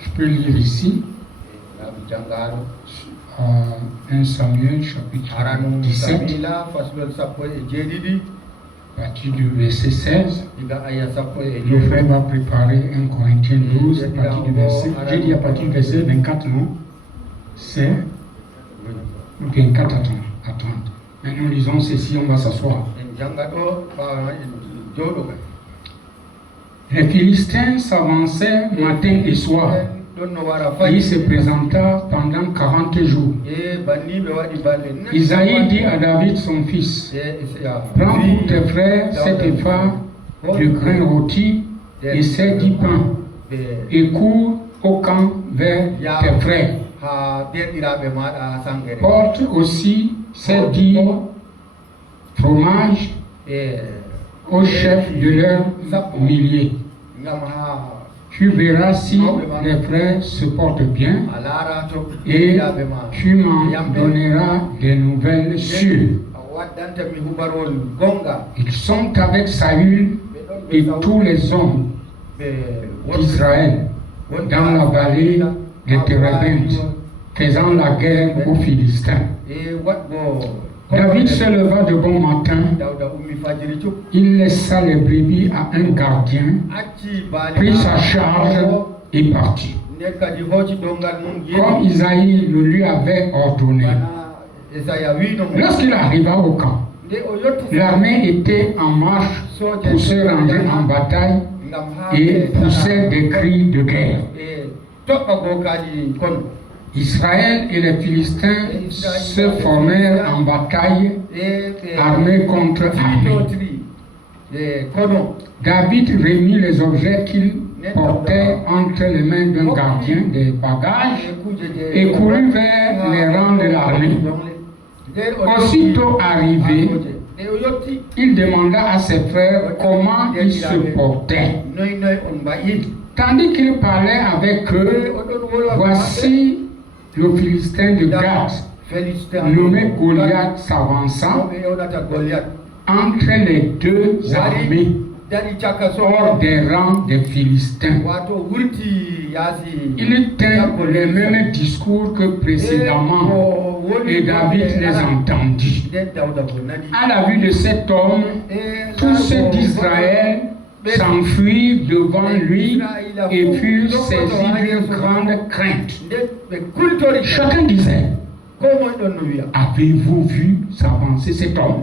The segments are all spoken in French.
Je peux lire ici. 1 Samuel chapitre 17, à partir du verset 16. Le frère va préparer 1 Corinthiens 12 à partir du verset, j'ai dit à partir du verset 24, non? C'est 24 à 30. Maintenant, lisons ceci, on va s'asseoir. Les Philistins s'avançaient matin et soir. Il se présenta pendant 40 jours. Isaïe dit à David son fils, prends pour tes frères cet épha de grains rôtis et ces 10 pains, et cours au camp vers tes frères. Porte aussi ces 10 fromages au chef de leur millier. Tu verras si les frères se portent bien et tu m'en donneras des nouvelles sûres. Ils sont avec Saül et tous les hommes d'Israël dans la vallée de Térébinth, faisant la guerre aux Philistins. David se leva de bon matin, il laissa les brebis à un gardien, prit sa charge et partit, comme Isaïe le lui avait ordonné. Lorsqu'il arriva au camp, l'armée était en marche pour se ranger en bataille et poussait des cris de guerre. Israël et les Philistins se formèrent en bataille, armée contre armée. David remit les objets qu'il portait entre les mains d'un gardien des bagages et courut vers les rangs de l'armée. Aussitôt arrivé, il demanda à ses frères comment ils se portaient. Tandis qu'il parlait avec eux, voici le Philistin de Gath, nommé Goliath, s'avançant entre les deux armées, hors des rangs des Philistins. Il tint les mêmes discours que précédemment, et David les entendit. À la vue de cet homme, tous ceux d'Israël s'enfuirent devant lui et furent saisis d'une grande crainte. Chacun disait, avez-vous vu s'avancer cet homme?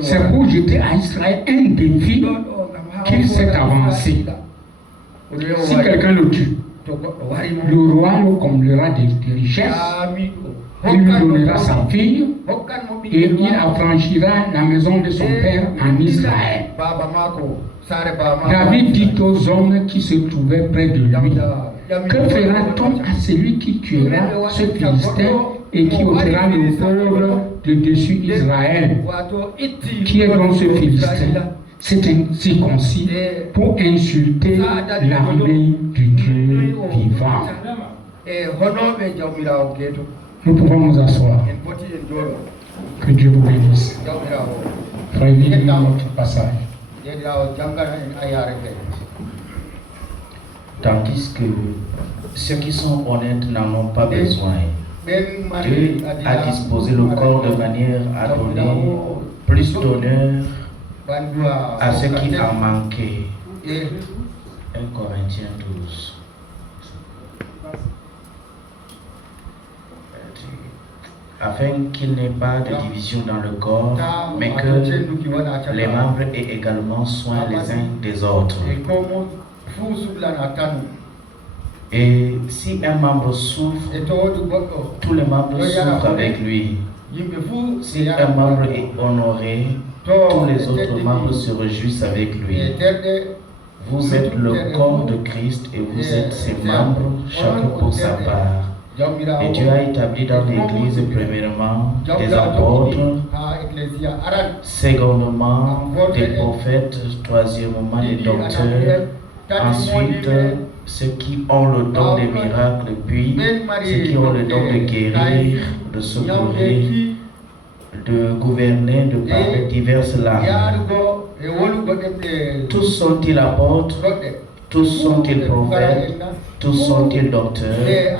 C'est pour jeter à Israël un défi qu'il s'est avancé. Si quelqu'un le tue, le roi le comblera de richesses, il lui donnera sa fille et il affranchira la maison de son père en Israël. David dit aux hommes qui se trouvaient près de lui, que fera-t-on à celui qui tuera ce Philistin et qui ôtera le pauvre de dessus Israël? Qui est donc ce Philistin? C'est un circoncis pour insulter l'armée du Dieu vivant. Nous pouvons nous asseoir. Que Dieu vous bénisse. Frère, lisez notre passage. Tandis que ceux qui sont honnêtes n'en ont pas besoin. Dieu a disposé le corps de manière à donner plus d'honneur à ceux qui en manquaient. 1 Corinthiens 12. Afin qu'il n'y ait pas de division dans le corps, mais que les membres aient également soin les uns des autres. Et si un membre souffre, tous les membres souffrent avec lui. Si un membre est honoré, tous les autres membres se réjouissent avec lui. Vous êtes le corps de Christ et vous êtes ses membres, chacun pour sa part. Et Dieu a établi dans l'Église premièrement des apôtres, secondement des prophètes, troisièmement des docteurs, ensuite ceux qui ont le don des miracles, puis ceux qui ont le don de guérir, de secourir, de gouverner, de parler diverses langues. Tous sont-ils apôtres? Tous sont-ils prophètes, tous sont-ils docteurs,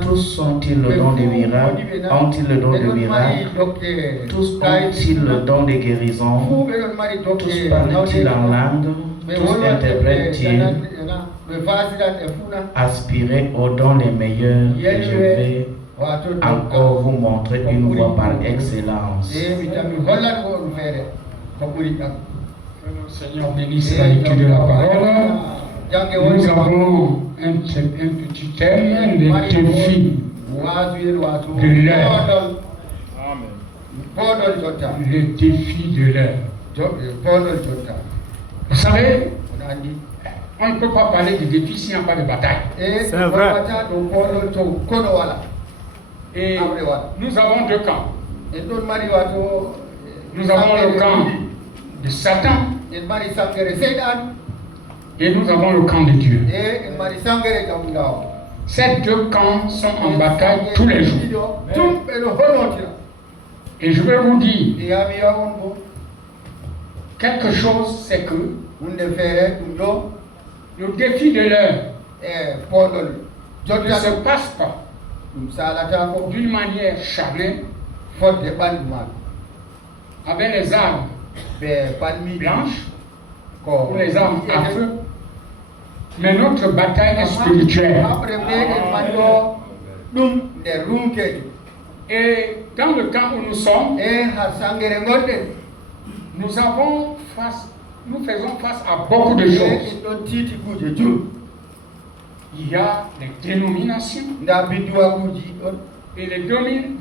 tous sont-ils le don des miracles, ont-ils le don des miracles, tous ont-ils le don des guérisons, tous parlent-ils en langue, tous interprètent-ils. Aspirez aux dons les meilleurs et je vais encore vous montrer une voie par excellence. Seigneur bénisse la lecture de la parole. Nous avons un petit thème, les défis de l'heure. Les défis de l'heure. Vous savez, on ne peut pas parler de défis s'il n'y a pas de bataille. C'est vrai. Et nous avons deux camps. Nous avons le camp de Satan et nous avons le camp de Dieu. Ces deux camps sont en bataille tous les jours. Et je vais vous dire quelque chose, c'est que le défi de l'heure ne se passe pas d'une manière charnelle avec les armes blanches ou les armes à feu, mais notre bataille est spirituelle. Et dans le temps où nous sommes, nous faisons face à beaucoup de choses. Il y a les dénominations. Et les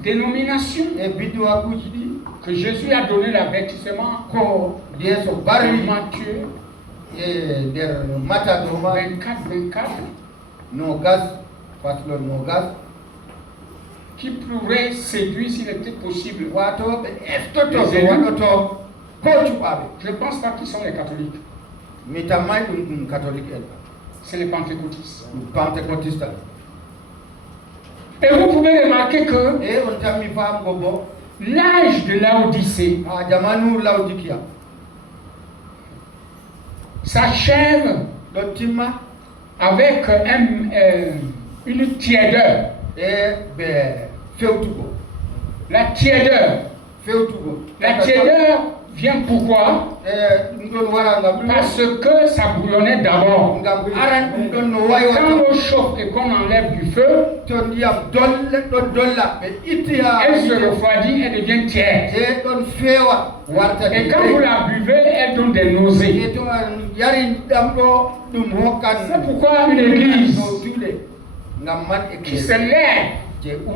dénominations que Jésus a donné l'avertissement de Matthieu 24, qui pourrait séduire s'il était possible. Je ne pense pas qu'ils sont les catholiques. C'est les pentecôtistes. Et vous pouvez remarquer que l'âge de Laodicée s'achève avec une tiédeur. La tiédeur. La tiédeur vient pourquoi? Parce que ça bouillonnait d'abord. Quand on chauffe et qu'on enlève du feu, elle se refroidit, elle devient tiède. Et quand vous la buvez, elle donne des nausées. C'est pourquoi une église qui se lève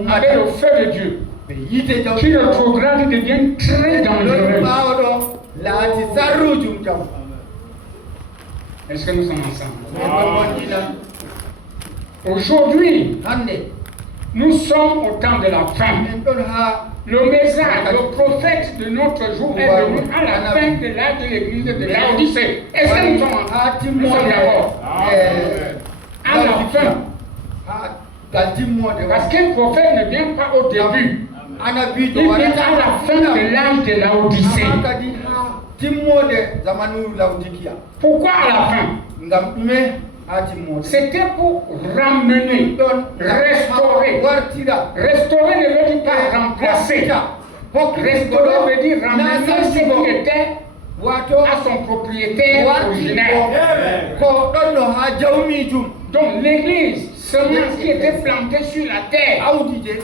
avec le feu de Dieu, qui le rétrograde, devient très dangereux. Est-ce que nous sommes ensemble? Aujourd'hui, nous sommes au temps de la fin. Le message, le prophète de notre jour est venu à la fin de l'âge de l'église de Laodicée. Est-ce que nous sommes d'accord? À la fin. Parce qu'un prophète ne vient pas au début. Il vient à la fin de l'âge de Laodicée. Pourquoi à la fin? C'était pour ramener, restaurer. Restaurer ne veut dire pas remplacer. Restaurer veut dire ramener ce qui était à son propriétaire originaire. Donc l'église, semence qui était plantée sur la terre,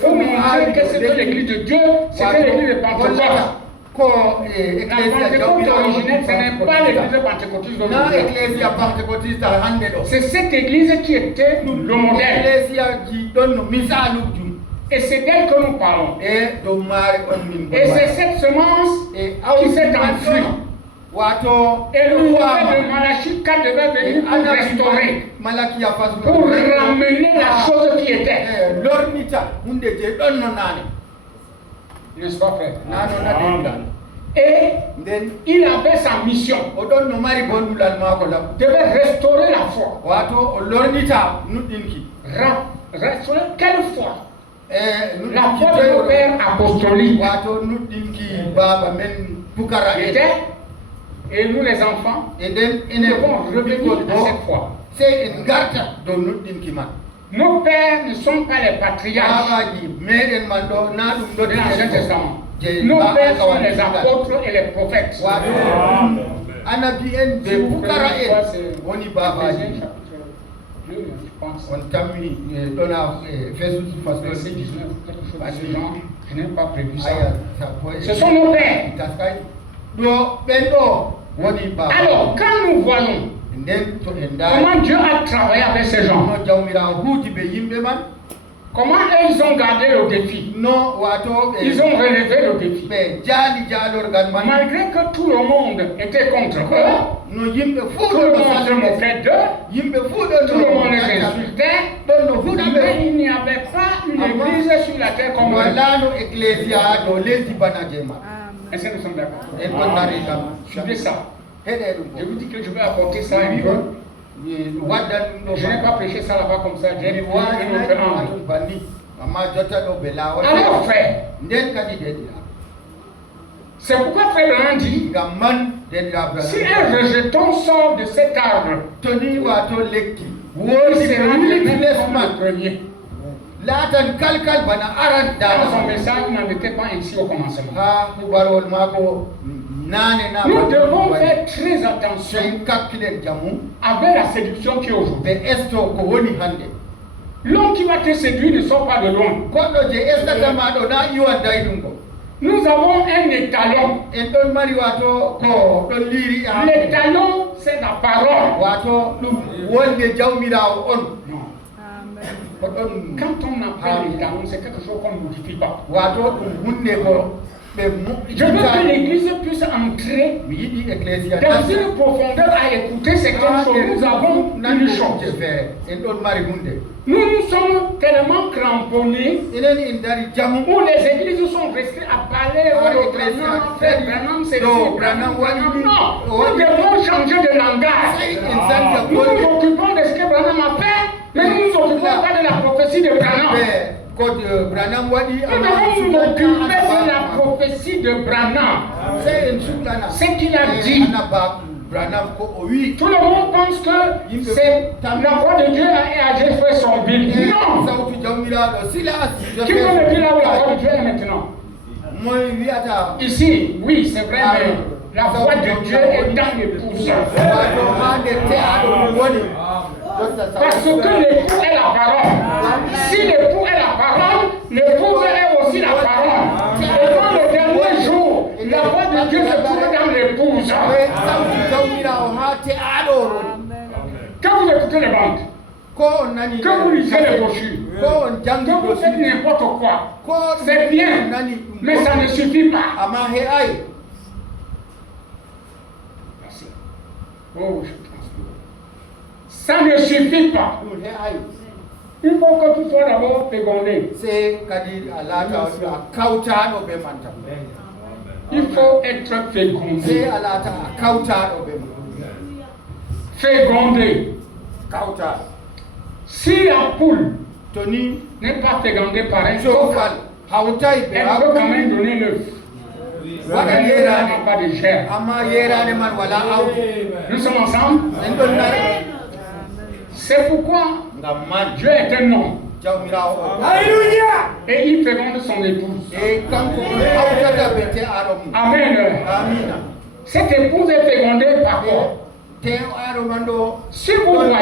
pour montrer que c'était l'église de Dieu, c'était l'église de Pentecôte. La Pentecôte originelle, ce n'est pas l'église pentecôtiste d'aujourd'hui. C'est cette église qui était le modèle. Et c'est d'elle que nous parlons. Et c'est cette semence qui s'est enfuie. Et le prophète de Malachie 4 devait venir pour restaurer, pour ramener la chose qui était. N'est-ce pas, frère? Et il avait sa mission. Il devait restaurer la foi. Restaurer quelle foi? La foi de nos pères apostoliques. Et nous les enfants, nous devons revenir à cette foi. Nos pères ne sont pas les patriarches de l'Ancien Testament. Nos pères sont les apôtres et les prophètes. Je n'ai pas prévu ça. Ce sont nos pères. Alors, quand nous voyons comment Dieu a travaillé avec ces gens, comment ils ont gardé le défi, ils ont relevé le défi, malgré que tout le monde était contre eux, tout le monde se moquait d'eux, tout le monde les insultait, mais il n'y avait pas une église sur la terre comme eux. Est-ce que nous sommes d'accord? Suivez ça. Je vous dis que je vais apporter ça un peu. Je n'ai pas prêché ça là-bas comme ça. J'ai dit un autre angle. Alors frère, c'est pourquoi frère Branham dit, si un rejeton sort de cet arbre, il sera le même comme le premier. Dans son message n'en était pas ainsi au commencement. Nous devons faire très attention avec la séduction qui est aujourd'hui. L'homme qui va te séduire ne sort pas de loin. Nous avons un étalon. L'étalon, c'est la parole. Quand on appelle l'étalon, c'est quelque chose qu'on ne modifie pas. Je veux que l'Église puisse entrer dans une profondeur à écouter certaines choses. Nous avons une chose. Nous sommes tellement cramponnés où les églises sont restées à parler Non, nous devons changer de langage. Nous nous occupons de ce que Branham a fait, mais nous ne nous occupons pas de la prophétie de Branham. Nous devons nous occuper de la prophétie de Branham. Ce qu'il a dit. Tout le monde pense que c'est la voix de Dieu a fait son bill. Non! Qui peut me dire là où la voix de Dieu est maintenant? Ici, oui, c'est vrai, mais la voix de Dieu est dans l'épouse. Parce que l'époux est la parole. Si l'époux est la parole, l'épouse est aussi la parole. Et dans le dernier jour, la voix de Dieu se trouve dans l'épouse. Quand vous écoutez les bandes, quand vous lisez les brochures, quand vous faites n'importe quoi, c'est bien, mais ça ne suffit pas. Merci. Oh, je transpire. Ça ne suffit pas. Il faut que tu sois d'abord fécondé. Il faut être fécondé. Fécondé. Si la poule n'est pas fécondée par un coq, elle peut quand même donner l'œuf. Elle n'est pas de chair. Nous sommes ensemble. C'est pourquoi Dieu est un homme. Alléluia! Et il féconde son épouse. Amen. Cette épouse est fécondée par quoi? Si vous voyez,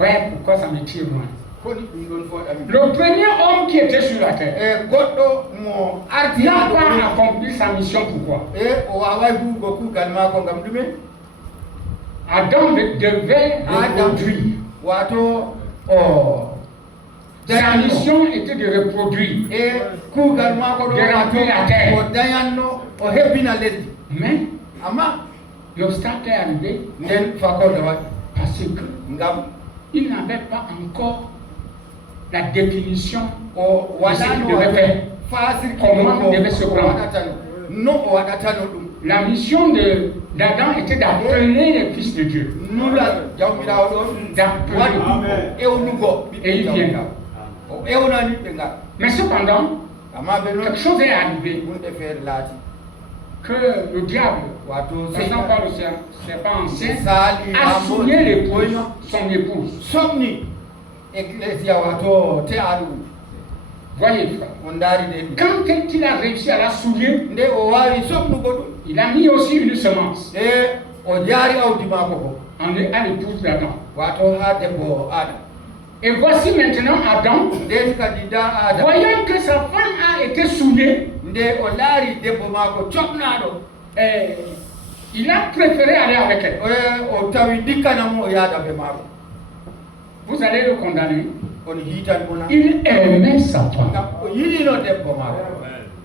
ouais, pourquoi ça me tire loin? Le premier homme qui était sur la terre n'a pas accompli sa mission. Pourquoi? Adam devait reproduire. Sa mission était de reproduire, de remplir la terre. Mais l'obstacle est arrivé parce qu'il n'avait pas encore la définition de ce qu'il devait faire, comment il devait se prendre. La mission d'Adam était d'appeler les fils de Dieu. D'appeler. Et il vient. Mais cependant, quelque chose est arrivé que le diable Passant par le serpent ancien, a souillé l'épouse, son épouse. Voyez, quand il a réussi à la souiller, il a mis aussi une semence. On est à l'épouse d'Adam. Et voici maintenant Adam, voyant que sa femme a été souillée, il a préféré aller avec elle. Vous allez le condamner. Il aimait sa femme.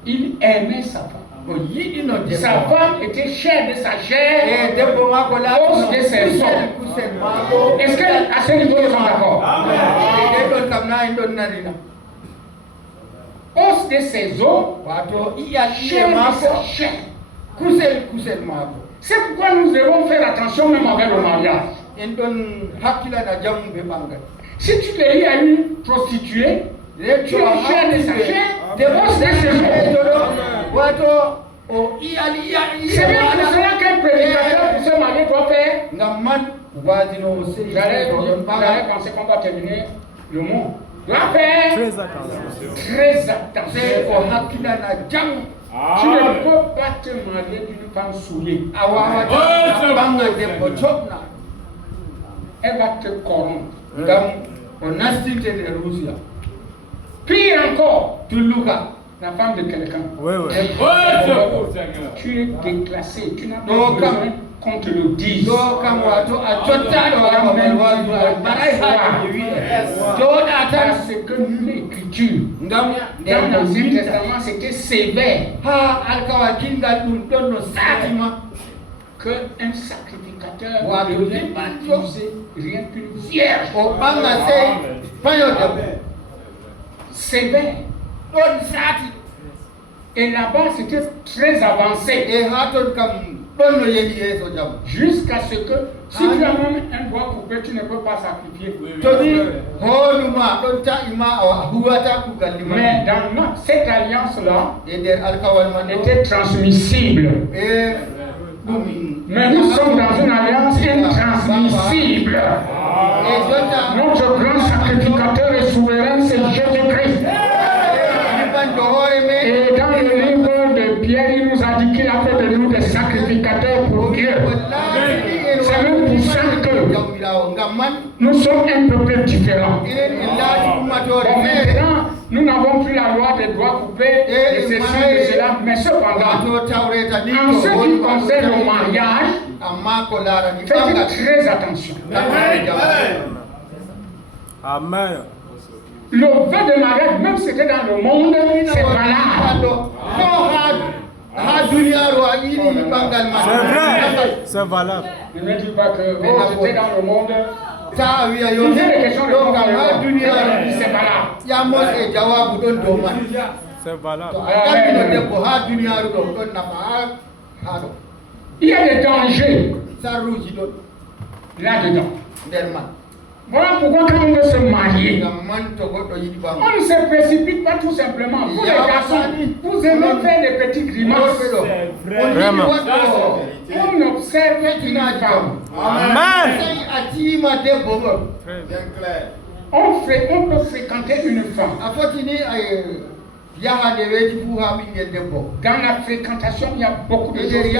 Il aimait sa femme. Sa femme était chair de sa chair, os de ses os. Est-ce qu'à ce niveau ils sont d'accord? Os de ses os, chair de sa chair. C'est pourquoi nous devons faire attention même avec le mariage. Si tu te lis à une prostituée, tu es chair de sa chair, des os de ses os. C'est bien pour cela qu'un prédicateur pour se marier doit faire. Vous allez penser qu'on va terminer le mot. Doit faire très attention. Tu ne peux pas te marier d'une femme souillée. Elle va te corrompre. Pire encore, la femme de quelqu'un. Tu es déclassé, tu n'as pas besoin qu'on te le dise. Parce que l'écriture, dans l'Ancien Testament, c'était sévère. Qu'un sacrificateur ne devait pas utiliser rien qu'une vierge. Sévère. Et là-bas, c'était très avancé. Jusqu'à ce que, si tu as même un bois coupé, tu ne peux pas sacrifier. Mais dans cette alliance-là, était transmissible. Mais nous sommes dans une alliance intransmissible. Notre grand sacrificateur et souverain, c'est Jésus-Christ. Et dans le livre de Pierre, il nous a dit qu'il a fait de nous des sacrificateurs pour Dieu. C'est même pour ça que nous sommes un peuple différent. Maintenant, nous n'avons plus la loi des doigts coupés, de ceci, de cela, mais cependant, en ce qui concerne le mariage, faites très attention. Amen. Le vœu de mariage, même si c'était dans le monde, c'est valable. C'est vrai, c'est valable. Ne me dis pas que c'était dans le monde. Posez des questions de monde dans le monde. C'est valable. C'est valable. Il y a des dangers là-dedans. Voilà pourquoi quand on veut se marier, on ne se précipite pas tout simplement. Vous les garçons, vous aimez faire des petites grimaces. Vraiment. On observe une femme. Amen. On peut fréquenter une femme. Dans la fréquentation, il y a beaucoup de choses qui se disent.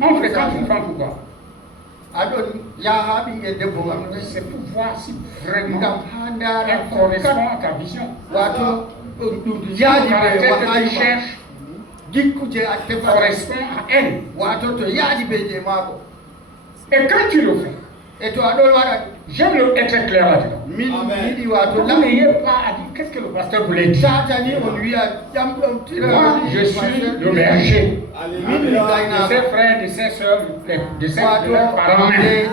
On fréquente une femme pourquoi? C'est pour voir si vraiment elle correspond à ta vision. Le caractère que tu cherches correspond à elle. Et quand tu le fais, j'aime être clair là-dedans. Vous n'ayez pas à dire qu'est-ce que le pasteur voulait dire. Moi, je suis le berger de ses frères, de ses soeurs, de leurs parents même.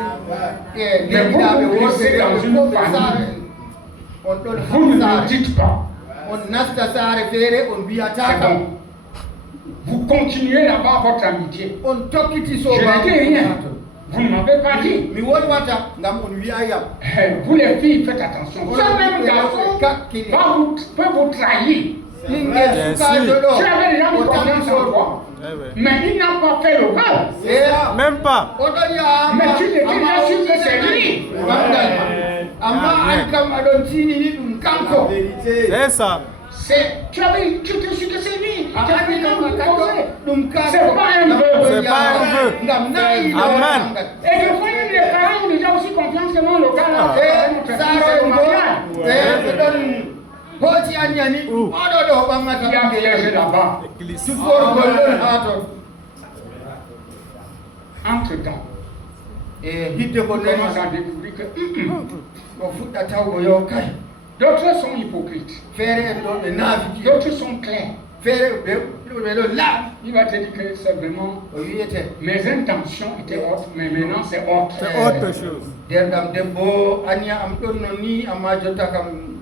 Mais vous vivez dans une famille. Vous ne le dites pas. C'est bon. Vous continuez là-bas votre amitié. Je ne dis rien. Vous ne m'avez pas dit. Vous les filles, faites attention. Ce même garçon peut vous trahir. Tu avais déjà mis confiance en toi. Mais il n'a pas fait le vœu. Même pas. Mais tu n'es déjà sûr que c'est lui. C'est ça. Tu étais sûr que c'est lui. C'est pas un vœu. C'est pas un vœu. Amen. Et des fois, les parents ont déjà aussi confiance que non, le gars là, c'est le mariage. Il y a piégé là-bas. Entre-temps, on commence à découvrir que d'autres sont hypocrites, d'autres sont clairs. Il va te dire que c'est vraiment mes intentions étaient autres, mais maintenant c'est autre. C'est autre chose.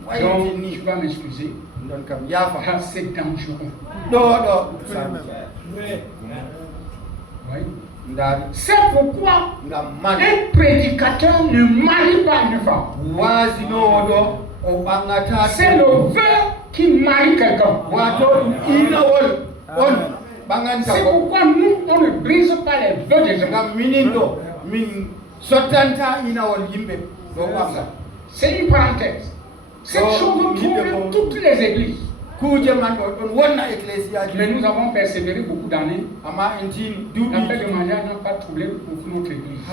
Donc tu vas m'excuser. C'est dangereux. Oui. C'est pourquoi un prédicateur ne marie pas une femme. C'est le vœu qui marie quelqu'un. C'est pourquoi nous, on ne brise pas les vœux des gens. C'est une parenthèse. Cette chose trouve toutes les églises. Mais nous avons persévéré beaucoup d'années. L'appel de mariage n'a pas troublé pour notre église.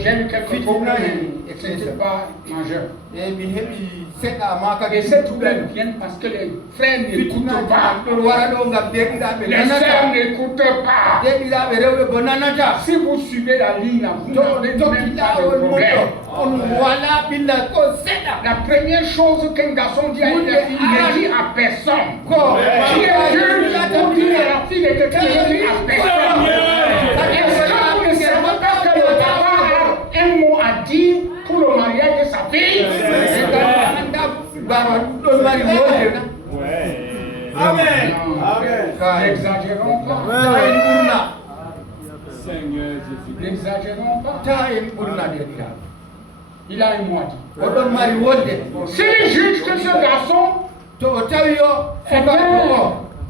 J'ai eu quelques problèmes, mais ce n'était pas majeur. Et ces problèmes viennent parce que les frères n'écoutent pas. Les sœurs n'écoutent pas. Si vous suivez la ligne, vous n'avez même pas de problème. La première chose qu'un garçon dit à une fille, ne dit à personne. Qui est Dieu pour dire à la fille de quelqu'un, ne dit à personne. Est-ce que vous ne savez pas que le papa a un mot à dire pour le mariage de sa fille? Amen. N'exagérons pas. Seigneur Jésus. N'exagérons pas. Il a un mot à dire. S'il juge que ce garçon est un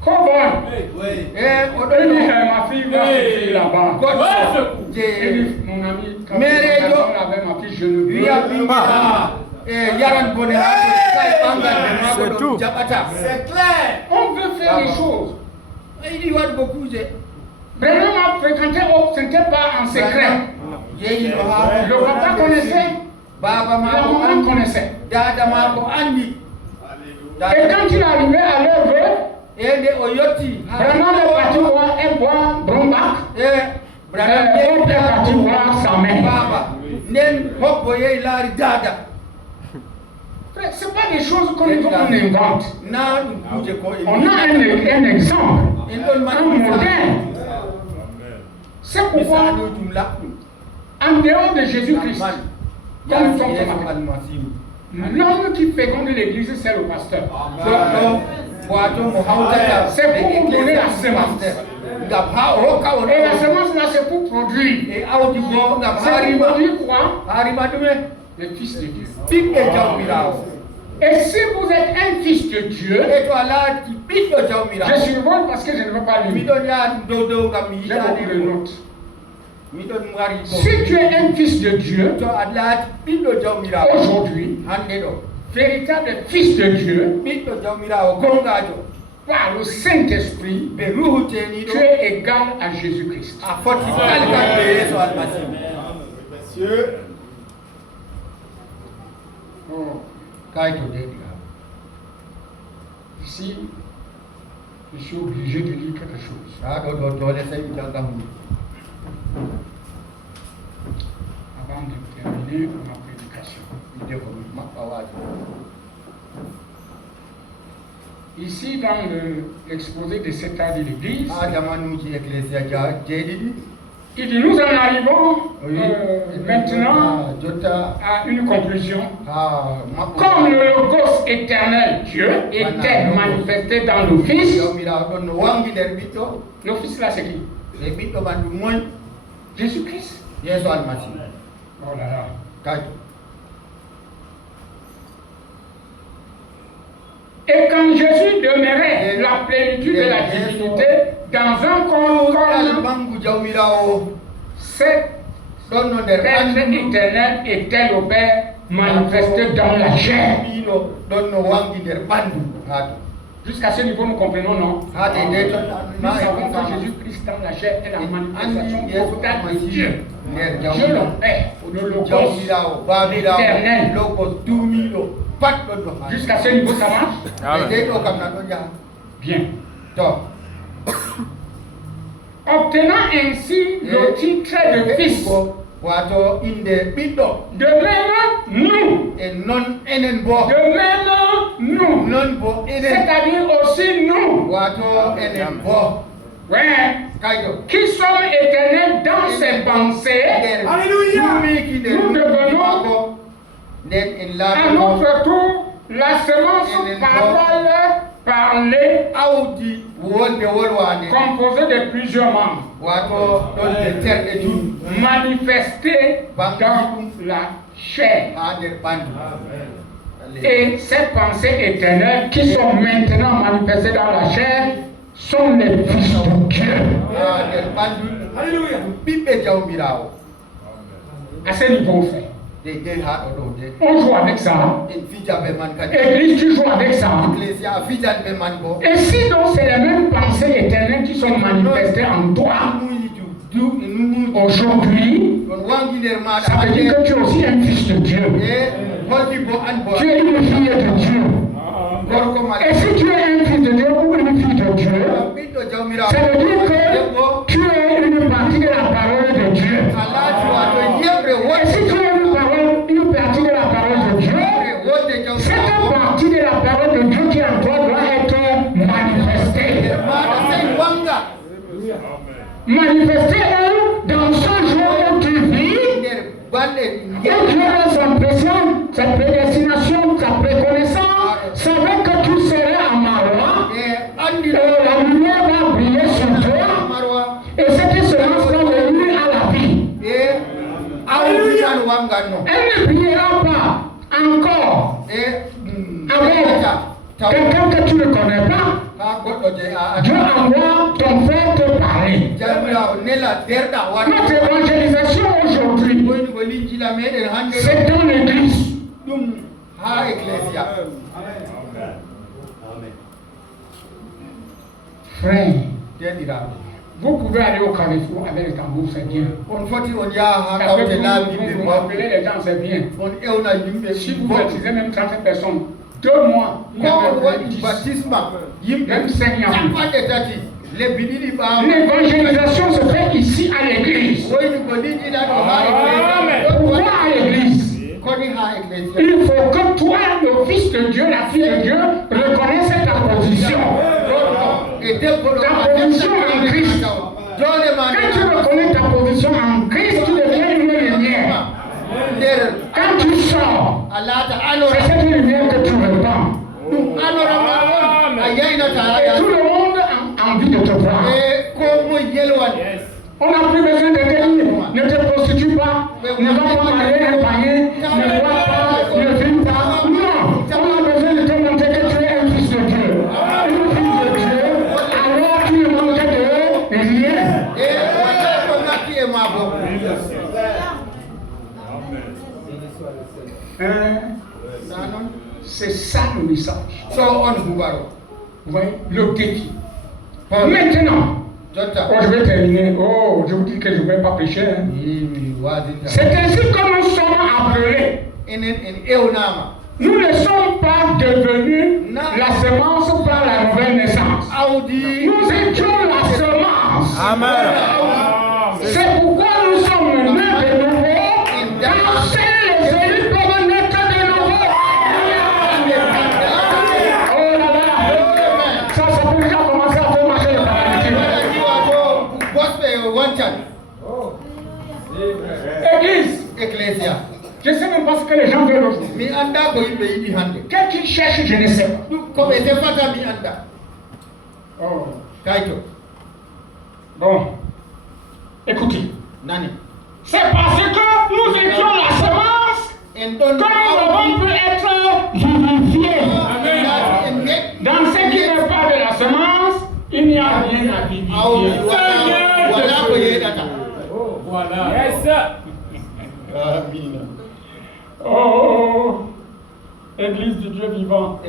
cowboy, il dit ma fille va se là-bas. Il dit mon ami, quand ce garçon avait ma fille, je ne veux pas. C'est tout. C'est clair. On veut faire des choses. Vraiment, m'a fréquenté, ce n'était pas en secret. Le papa connaissait, la maman connaissait. Et quand il arrivait à leur vœu, vraiment le parti voir un bois Brombac, l'autre est parti voir sa mère. Ce n'est pas des choses qu'on invente. On a un exemple, un modèle. C'est pourquoi, en dehors de Jésus-Christ, comme nous sommes ce matin, l'homme qui féconde l'église, c'est le pasteur. C'est pour vous donner la semence. Et la semence là, c'est pour produire. C'est pour produire quoi? Le Fils de Dieu. Et si vous êtes un fils de Dieu, je survole parce que je ne veux pas lire. J'ai beaucoup de notes. Si tu es un fils de Dieu, aujourd'hui, véritable fils de Dieu, par le Saint-Esprit, tu es égal à Jésus-Christ. Ici, je suis obligé de lire quelque chose. Avant de terminer ma prédication. Ici, dans l'exposé de cet art de l'Église, il dit, nous en arrivons maintenant à une conclusion. Comme le Logos éternel Dieu était manifesté dans le Fils, le Fils là c'est qui? Jésus-Christ. Oh là là. Et quand Jésus demeurait la plénitude de la divinité dans un corps comme cet être éternel était le Père manifesté dans la chair. Jusqu'à ce niveau, nous comprenons, non? Nous savons que Jésus-Christ dans la chair est la manifestation totale de Dieu. Dieu le Père, le Logos, l'éternel. Jusqu'à ce niveau, ça marche? Bien. Obtenant ainsi le titre de fils. De même, nous. C'est-à-dire aussi nous. Ouais. Qui sommes éternels dans ses pensées. Nous devenons à notre tour la semence parole parler composé de plusieurs membres manifestés dans la chair. Et ces pensées éternelles qui sont maintenant manifestées dans la chair sont les fils de Dieu. À ce niveau, fait. On joue avec ça. Église, tu joues avec ça. Et si donc c'est les mêmes pensées éternelles qui sont manifestées en toi aujourd'hui, ça veut dire que tu es aussi un fils de Dieu. Tu es une fille de Dieu. Et si tu es un fils de Dieu ou une fille de Dieu, ça veut dire que tu es une partie de la parole de Dieu. Et si tu es une partie de la parole de Dieu, cette partie de la parole de Dieu qui est en toi doit être manifestée. Manifestée dans ce jour où tu vis, et Dieu a son pression, sa prédestination, sa préconnaissance, savait que tu serais à Marois, et la lumière va briller sur toi, et cette semence va venir à la vie. Elle ne brillera pas encore avec quelqu'un que tu ne connais pas. Dieu envoie ton frère te parler. Notre évangélisation aujourd'hui, c'est dans l'église. Frère, vous pouvez aller au Carrefour avec le tambour, c'est bien. Vous appelez les gens, c'est bien. Si vous baptisez même 30 personnes, 2 mois, même 5 ans. L'évangélisation se fait ici à l'église. Pourquoi à l'église? Il faut que toi, le fils de Dieu, la fille de Dieu, reconnaisse ta position. Ta position en Christ. Quand tu reconnais ta position en Christ, tu deviens une lumière. Quand tu sors, c'est cette lumière que tu répands. Et tout le monde a envie de te voir. On n'a plus besoin de te dire, ne te prostitue pas, ne va pas marier un païen, ne bois pas, ne fume pas. Non, on a besoin de te montrer que tu es un fils de Dieu. Une fille de Dieu, alors tu ne manques de rien. C'est ça le message. Vous voyez, le défi. Maintenant, je vais terminer. Oh, je vous dis que je ne vais pas prêcher. Hein. C'est ainsi que nous sommes appelés. Nous ne sommes pas devenus la semence par la nouvelle naissance. Nous étions la semence. Amen. C'est pourquoi nous sommes nés de nouveau. Car seuls les élus peuvent naître de nouveau. Oh là là. Ça peut déjà commencer à faire marcher le paralysé. Église. Je ne sais même pas ce que les gens veulent aujourd'hui. Qu'est-ce qu'ils cherchent, je ne sais pas. Oh. Bon. Écoutez. C'est parce que nous étions la semence que nous avons pu être vivifiés. Voilà. Yes. Oh, Église du Dieu vivant,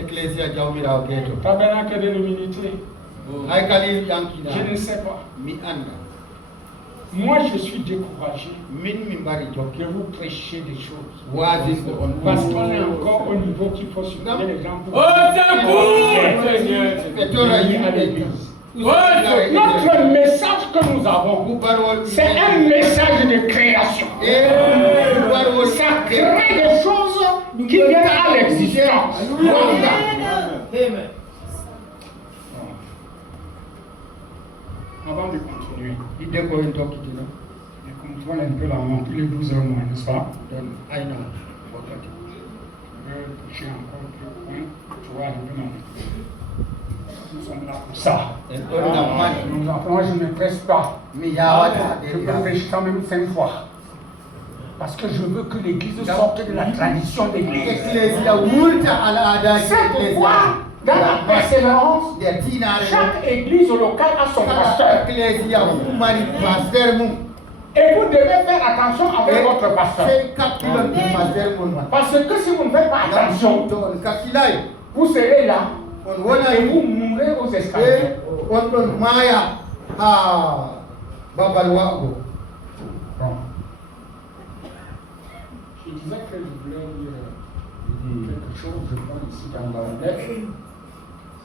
tabernacle de l'humilité, je ne sais pas. Moi, je suis découragé que vous prêchiez des choses. Parce qu'on est encore au niveau qu'il faut supporter les gens pour Notre message que nous avons, c'est un message de création. Ça crée des choses qui viennent à l'existence. Avant de continuer, et comme tu vois un peu la montre, il est 12 heures moins, n'est-ce pas? Je vais toucher encore quelques points, tu vois un peu ma montre. Nous sommes là pour ça. Nous enfants, je ne presse pas. Je peux prêcher quand même 5 fois. Parce que je veux que l'église sorte de la tradition d'église. C'est pourquoi, dans la persévérance, chaque église locale a son pasteur. Et vous devez faire attention avec votre pasteur. Parce que si vous ne faites pas attention, vous serez là et vous mourrez aux escaliers. Je disais que je voulais dire quelque chose, je prends ici dans la lettre.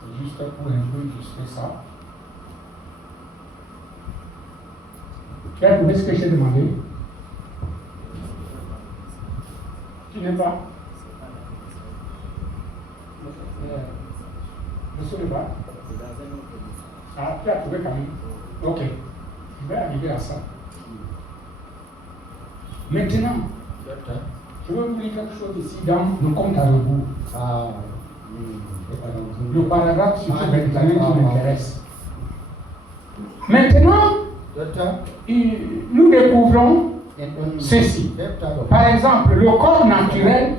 C'est juste pour un peu illustrer ça. Tu as trouvé ce que j'ai demandé? Tu n'es pas? Monsieur le bas? Ah, tu as trouvé quand même? Ok. Je vais arriver à ça. Maintenant, je vais vous dire quelque chose ici dans le compte à rebours. Le paragraphe sur le qui m'intéresse. Maintenant, nous découvrons ceci. Par exemple, le corps naturel,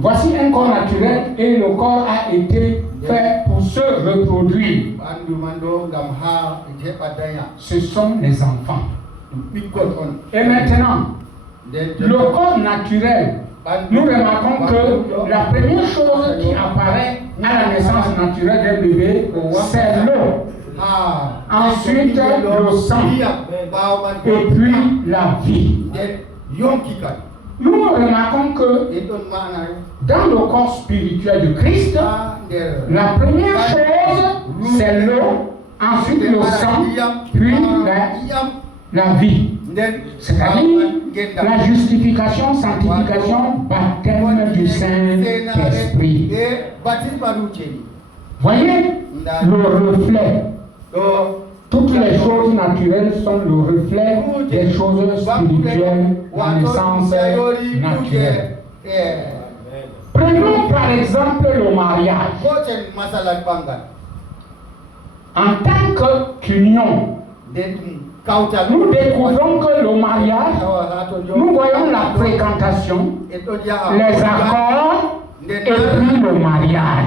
voici un corps naturel et le corps a été fait pour se reproduire. Ce sont les enfants. Et maintenant, le corps naturel, nous remarquons que la première chose qui apparaît à la naissance naturelle d'un bébé, c'est l'eau. Ensuite, le sang. Et puis la vie. Nous remarquons que dans le corps spirituel de Christ, la première chose, c'est l'eau, ensuite le sang, puis la vie. C'est-à-dire la justification, sanctification, baptême du Saint-Esprit. Voyez le reflet. Toutes les choses naturelles sont le reflet des choses spirituelles, la naissance naturelle. Prenons par exemple le mariage. En tant qu'union, nous découvrons que le mariage, nous voyons la fréquentation, les accords et puis le mariage.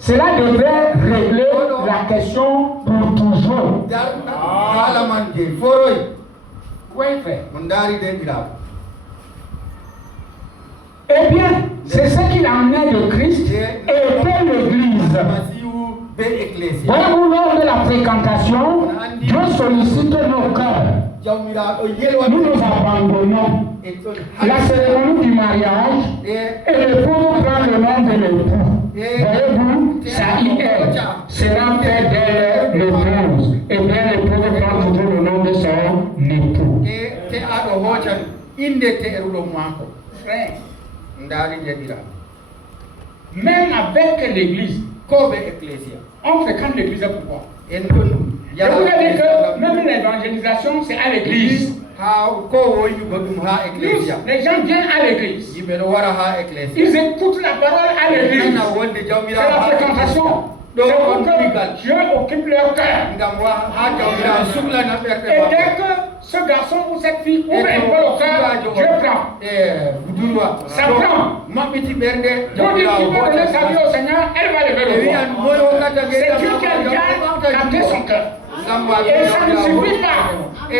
Cela devrait régler la question pour toujours. Oui, frère. Eh bien, c'est ce qu'il a amené de Christ et fait l'Église. Voyez-vous, lors de la fréquentation, Dieu sollicite nos cœurs. Nous nous abandonnons. La cérémonie du mariage et l'époux prend le nom de l'époux. Voyez-vous, ça y est. Cela fait d'elle l'épouse. Et bien l'époux prend toujours le nom de son époux. Frère, même avec l'église, on fréquente l'église pourquoi? Je vous ai dit que même l'évangélisation, c'est à l'église. Les gens viennent à l'église. Ils écoutent la parole à l'église. C'est la fréquentation. C'est pour que Dieu occupe leur cœur. Et dès que ce garçon ou cette fille ouvre un peu le cœur, Dieu prend. Ça prend. Vous dites qu'il veut donner sa vie au Seigneur, elle va lever le doigt. C'est Dieu qui a déjà capté son cœur. Et ça ne suffit pas. Et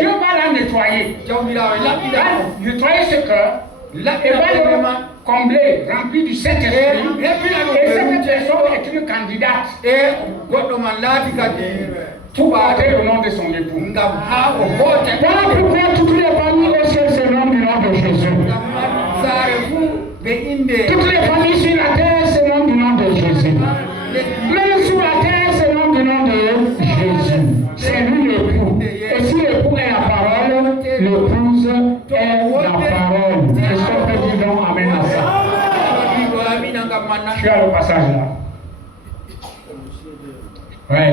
Dieu va la nettoyer. Va nettoyer ce cœur. Et va le combler, rempli du Saint-Esprit. Et cette personne est une candidate pour porter le nom de son époux. Voilà pourquoi toutes les familles au ciel se nomment du nom de Jésus. Toutes les familles sur la terre se nomment du nom de Jésus. Même sous la terre se nomment du nom de Jésus. C'est lui l'époux. Et si l'époux est la parole, l'épouse est la parole. Est-ce qu'on peut dire donc amen à ça? Tu as le passage là. Oui.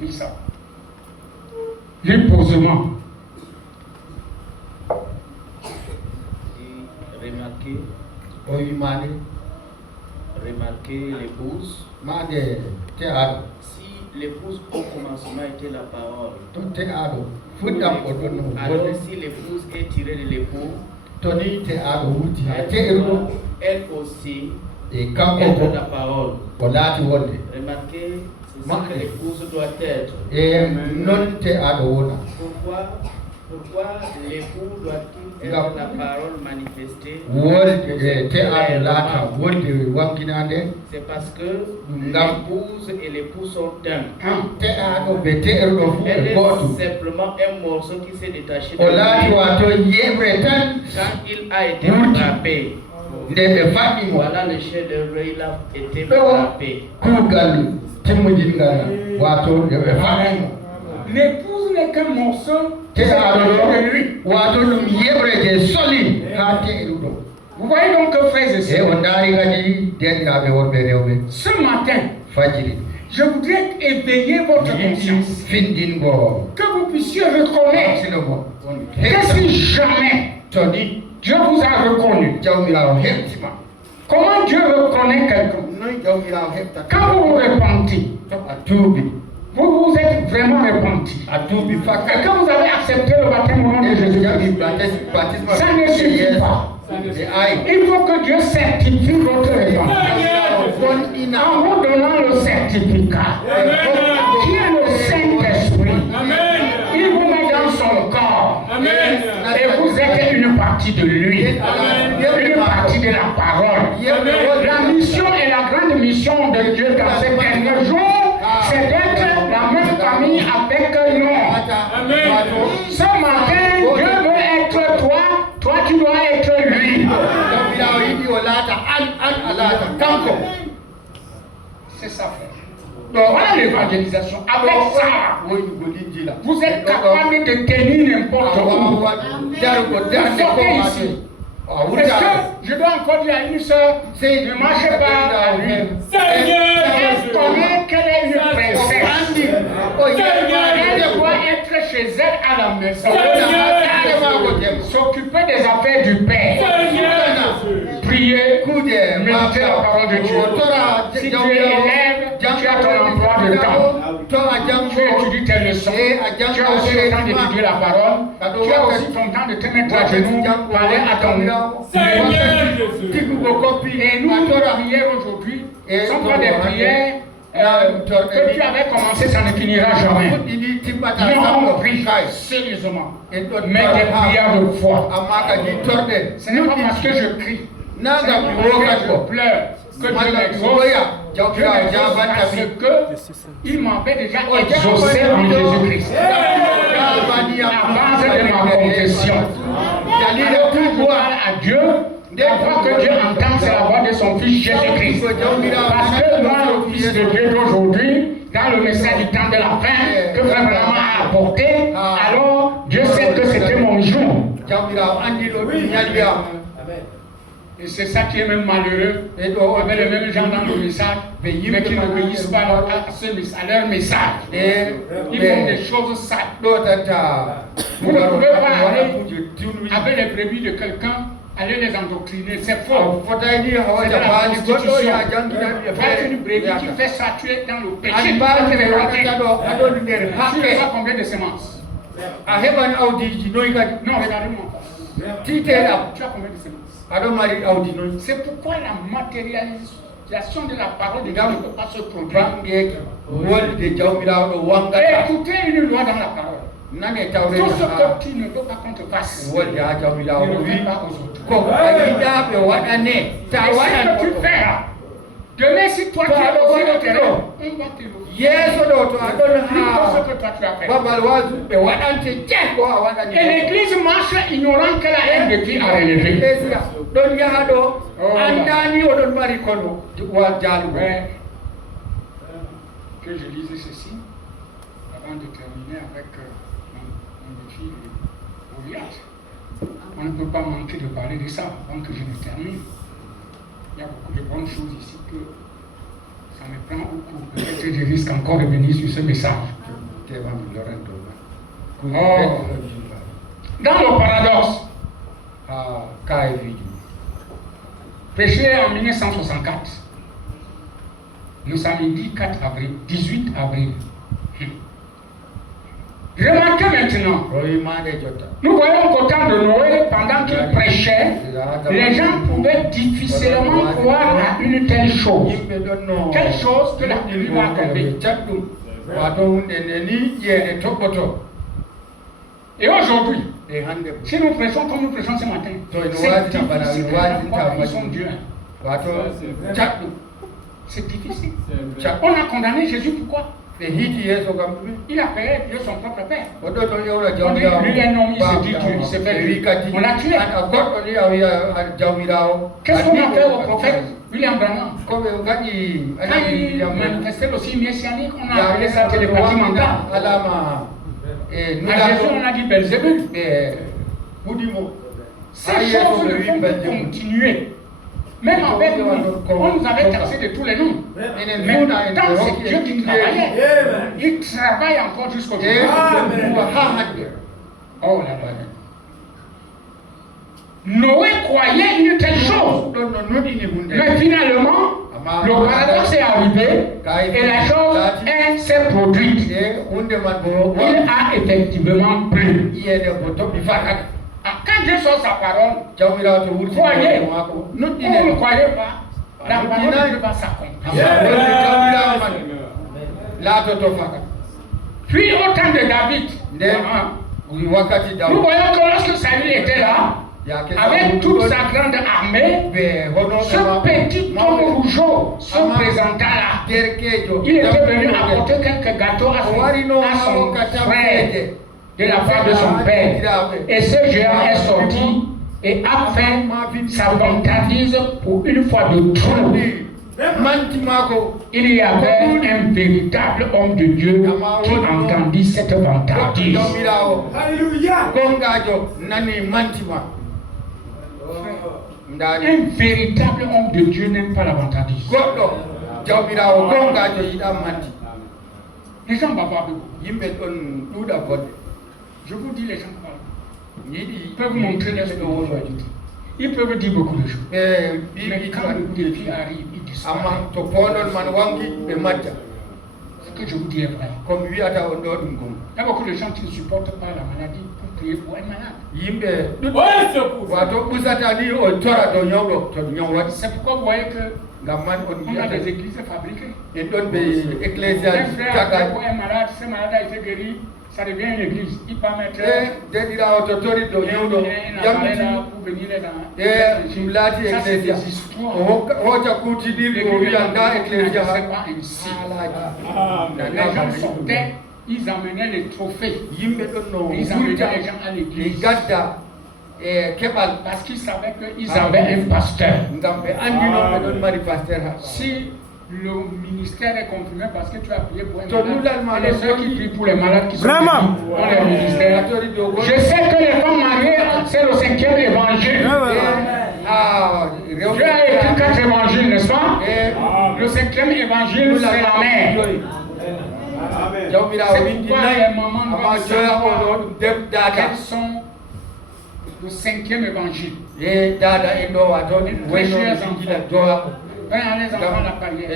Lis ça. Lis posément. Remarquez l'épouse. Si l'épouse au commencement était la parole, alors si l'épouse est tirée de l'époux, elle aussi est la parole. Remarquez, c'est ce que l'épouse doit être. Pourquoi l'époux doit-il être la parole manifestée? C'est parce que l'épouse et l'époux sont un. Elle est simplement un morceau qui s'est détaché de lui. Quand il a été frappé, voilà le chef d'œuvre, il a été frappé. L'épouse n'est qu'un morceau de lui. Vous voyez donc, frères et sœurs, ce matin, je voudrais éveiller votre conscience, que vous puissiez reconnaître que si jamais Dieu vous a reconnu, comment Dieu reconnaît quelqu'un? Quand vous vous repentez, vous vous êtes vraiment repenti. Et quand vous avez accepté le baptême au nom de Jésus-Christ, ça ne suffit pas. Il faut que Dieu certifie votre repentance en vous donnant le certificat qui est le Saint-Esprit. Il vous met dans son corps et vous êtes une partie de lui, une partie de la parole. La mission et la grande mission de Dieu dans ces derniers jours, c'est d'être la même famille avec nous. Ce matin, Dieu veut être toi, toi tu dois être lui. C'est ça, frère. Donc voilà l'évangélisation. Avec ça, vous êtes capable de tenir n'importe où. Sortez ici. Est-ce que je dois encore dire à une soeur, ne marchez pas à lui. Elle connaît qu'elle est une princesse. Elle doit être chez elle à la maison. S'occuper des affaires du Père. Prier, méditer la parole de Dieu. Si tu es élève, tu as ton emploi de temps. Tu étudies tes leçons. Tu as aussi le temps d'étudier la parole. Tu as aussi ton temps de te mettre à genoux, parler à ton nom. Et nous, nos prières aujourd'hui ne sont pas des prières que tu avais commencé, ça ne finira jamais. Non, on prie sérieusement, mais des prières de foi. Ce n'est pas parce que je crie, c'est parce que je pleure que Dieu m'exauce. Dieu m'exauce parce qu'il m'avait déjà exaucé en Jésus-Christ. La base de ma confession. Alors quand je parle à Dieu, la voix que Dieu entend, c'est la voix de son Fils Jésus-Christ. Parce que dans le Fils de Dieu d'aujourd'hui, dans le message du temps de la fin, que Frère Branham a apporté, alors Dieu sait que c'était mon jour. Et c'est ça qui est même malheureux, avec les mêmes gens dans le message, mais qui n'obéissent pas à leur message. Ils font des choses sales. Vous ne pouvez pas aller avec les brebis de quelqu'un aller les endoctriner, c'est faux. Fota ni hawa C'est de la jabali godo prostitution. ya jangina ya Quand une brebis qui fait ça, tu es dans le péché, tu Ani dois ba te ni révolter. ado ni der Tu ne hakke sais pas combien de semences. a heban audi ji noy kadi Non, regardez-moi. titela Tu as combien de semences? ado mari audi noy C'est pourquoi la matérialisation de la parole de Dieu ne peut pas se produire. bange wolde jawmirawo do wangata Écoutez une loi dans la parole. nane tawre Tout ce que tu ne veux pas qu'on te fasse, wolde ha ne jawmirawo le wi fais pas aux autres. ko ayida be wadane Et ta ce wadan que tu fais là, demain si toi tu Toi, es alors, aussi voilà, le terrain, non. on va te le yeso do to adon Tout ha ce que toi tu as fait. babal wazu be wadante je ko a wadani Et l'église marche ignorant qu'elle a un défi à relever. Ecclesia don yaha do Oh, andani odon mari kono wa jalugo Ouais. Que je lise ceci avant de terminer avec mon défi de Goliath. On ne peut pas manquer de parler de ça avant que je ne termine. Il y a beaucoup de bonnes choses ici que ça me prend au cours. Peut-être que je risque encore de venir sur ce message. Oh. Dans le paradoxe, prêché en 1964, le samedi 4 avril, 18 avril. Remarquez maintenant, nous voyons qu'au temps de Noé, pendant qu'il prêchait, les gens pouvaient difficilement croire à une telle chose. Quelle chose que la pluie va tomber. Et aujourd'hui, si nous prêchons comme nous prêchons ce matin, c'est difficile. Ils sont Dieu. C'est difficile. On a condamné Jésus, pourquoi? Il a payé de son propre père. On dit, lui un homme, il se dit Dieu, il se fait Dieu. On l'a tué. Qu'est-ce qu'on a fait au prophète William Branham? Quand il manifestait aussi messianique, on a appelé ça télépathie mentale. À Jésus, on a dit Belzébul. Ces choses ne font que continuer. Même avec nous, on nous avait taxé de tous les noms. Maintenant, c'est Dieu qui travaillait. Il travaille encore jusqu'aujourd'hui. Oh là là. Noé croyait une telle chose. Mais finalement, le paradoxe est arrivé et la chose s'est produite. Il a effectivement plu. Quand Dieu sort sa parole, croyez, vous ne croyez pas, la parole de Dieu va s'accomplir. Puis au temps de David, nous voyons que lorsque Saül était là, avec toute sa grande armée, ce petit homme rougeau se présenta là. Il était venu apporter quelques gâteaux à son frère de la part de son père. Et ce géant est sorti et a fait sa vantardise pour une fois de trop. Il y avait un véritable homme de Dieu qui entendit cette vantardise. Alléluia. Un véritable homme de Dieu n'aime pas la vantardise. Les gens bavards. Je vous dis, les gens peuvent montrer les choses. Ils peuvent dire beaucoup de choses. Mais quand le défi arrive, ils disparaissent. Ce que je vous dis est vrai. Il y a beaucoup de gens qui ne supportent pas la maladie pour prier pour un malade. C'est pourquoi vous voyez que on a des églises fabriquées. Un frère prie pour un malade, ce malade a été guéri. Ça devient une église. Il peut mettre pour venir ça, c'est des histoires. Les gens sortaient, ils amenaient les trophées. Ils amenaient les gens à l'église. Parce qu'ils savaient qu'ils avaient un pasteur. Si le ministère est confirmé parce que tu as prié pour un malade, et les ceux qui prient pour les malades qui sont guéris ont les ministères. Je sais que les femmes mariées, c'est le 5e évangile. Dieu a écrit 4 évangiles, n'est-ce pas? Le 5e évangile, c'est la mère. C'est pourquoi les mamans doivent savoir quelles sont le 5e évangile. Quand les enfants la prière,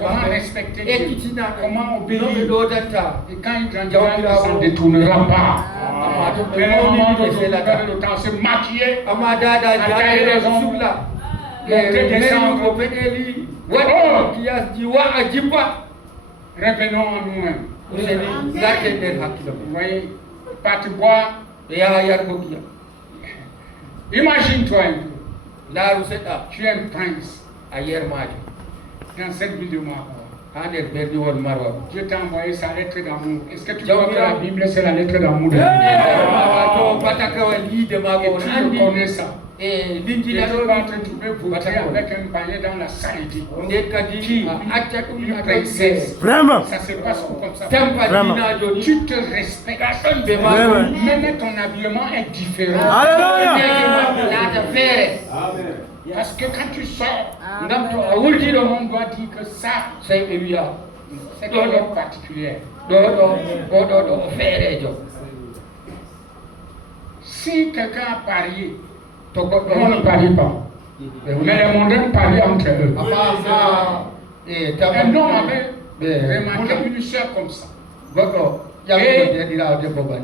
comment respecter Dieu, comment obéir, et quand il grandira, il ne s'en détournera pas. Mais le moment de le temps, se maquiller, attaquer les ongles, monter, descendre. Revenons à nous-mêmes. Vous voyez, partir boire. Imagine-toi un peu. Tu es un prince. Dans cette ville de Marwa. Dieu t'a envoyé sa lettre d'amour. Est-ce que tu crois que la Bible c'est la lettre d'amour de Dieu? Et tu reconnais ça. Et tu vas te trouver voter avec un palais dans la saleté. Une princesse. Vraiment. Ça se passe comme ça. Vraiment. Tu te respectes. Même ton habillement est différent. Alléluia. Parce que quand tu sors, le monde doit dire que ça, c'est une œuvre particulière. Si quelqu'un a parié, on ne parie pas. Mais les mondains parient entre eux. Un homme avait remarqué une soeur comme ça. Et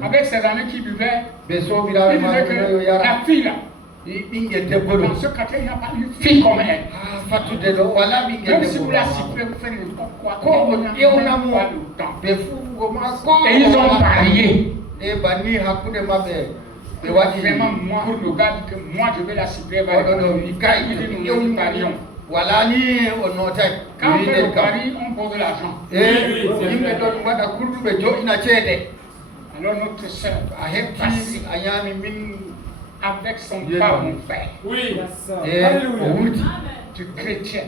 avec ses amis qui buvaient, il disait que la fille là, dans ce quartier, il n'y a pas une fille comme elle. Même si vous la sifflez, vous faites n'importe quoi. Et on n'a pas le temps. Et ils ont parié. Et vraiment, moi, le gars dit que moi, je vais la siffler. Nous parions. Quand on fait le pari, on pose l'argent. Alors notre soeur a passé avec son père, mon frère. Oui. Du chrétien.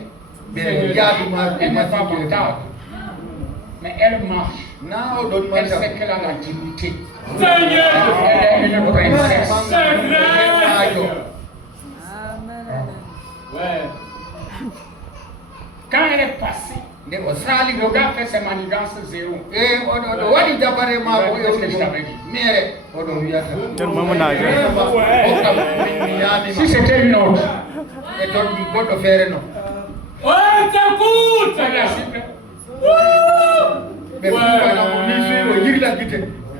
Elle n'est pas mentale. Mais elle marche. Elle sait qu'elle a la dignité. Elle est une princesse. Quand elle est passée, le gars fait ses manigances zéro. Qu'est-ce que je t'avais dit? Si c'était une autre,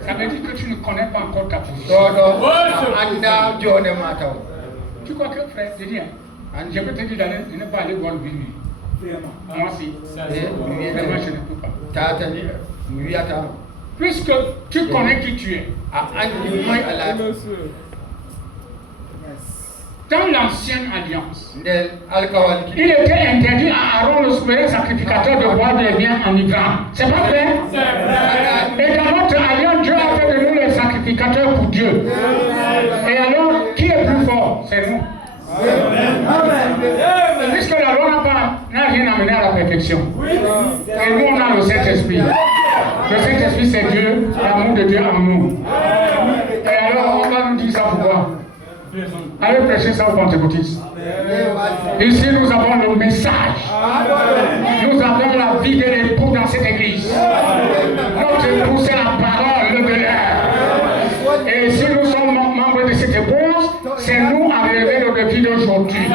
ça veut dire que tu ne connais pas encore ta position. Tu crois que, frère, je dis, je peux te dire de ne pas aller voir le ville. Moi aussi. Vraiment, je ne peux pas. Puisque tu connais qui tu es. Dans l'ancienne alliance, il était interdit à Aaron, le souverain sacrificateur, de boire des biens enivrants. C'est pas vrai? Et dans notre alliance, Dieu a fait de nous les sacrificateurs pour Dieu. Et alors, qui est plus fort? C'est nous. Puisque la loi n'a rien amené à la perfection. Et nous, on a le Saint-Esprit. Le Saint-Esprit, c'est Dieu, l'amour de Dieu en nous. Et alors, on va nous dire ça pourquoi? Allez prêcher ça aux pentecôtistes. Ici, nous avons le message. Nous avons la vie de l'époux dans cette église. Notre époux, c'est la parole de l'air. Et si nous sommes membres de cette épouse, c'est nous à relever le défi d'aujourd'hui.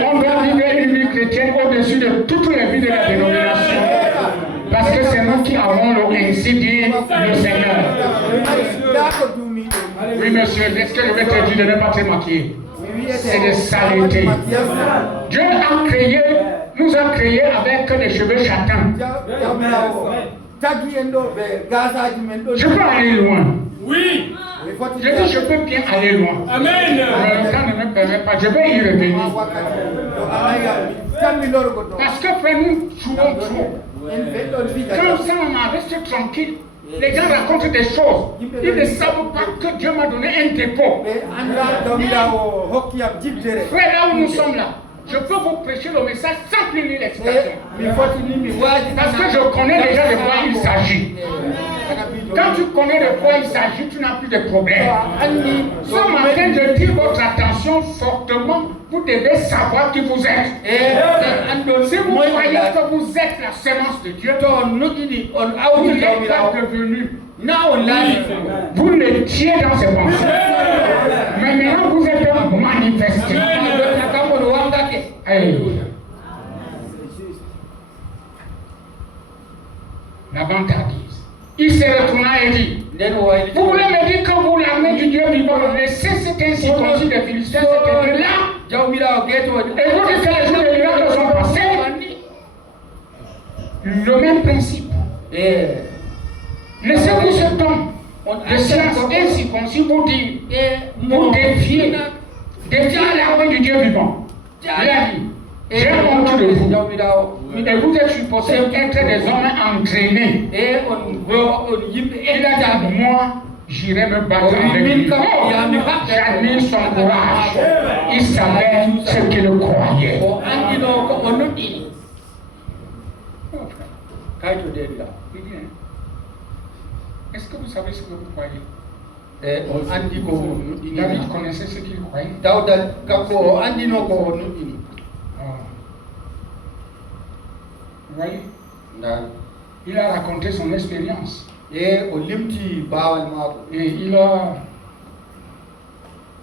On doit vivre une vie chrétienne au-dessus de toutes les vies de la dénomination. Parce que c'est nous qui avons le ainsi dit le Seigneur. Oui, monsieur, est-ce que je vais te dire de ne pas te maquiller? C'est de saleté. Dieu a créé, nous a créés avec des cheveux châtains. Je peux aller loin. Oui. Je dis, je peux bien aller loin. Amen. Le temps ne me permet pas. Je vais y revenir. Parce que frère, nous jouons trop. Quand ça, on reste tranquille. Les gens racontent des choses. Ils ne savent pas que Dieu m'a donné un dépôt. Frère, là où nous sommes là, je peux vous prêcher le message sans plus lire l'expression. Parce que je connais déjà de quoi il s'agit. Quand tu connais de quoi il s'agit, tu n'as plus de problème. Ce matin, je dis votre attention fortement. Vous devez savoir qui vous êtes. Si vous croyez que vous êtes la sémence de Dieu, vous n'êtes pas devenu. Vous l'étiez dans ses pensées. pour laisser cet incirconcis des Philistins, c'était là. Et vous dites que les jours de miracle sont passés. Le même principe. Laissez-vous ce temps de silence incirconcis pour dire, pour défier l'armée du Dieu vivant. Il a dit, j'ai honte de vous. Et vous êtes supposés être des hommes entraînés. Il a dit, moi, j'irai me battre avec lui. J'admire son courage. Il savait ce qu'il croyait. Est-ce que vous savez ce que vous croyez? David connaissait ce qu'il croyait. Vous voyez? Il a raconté son expérience. Et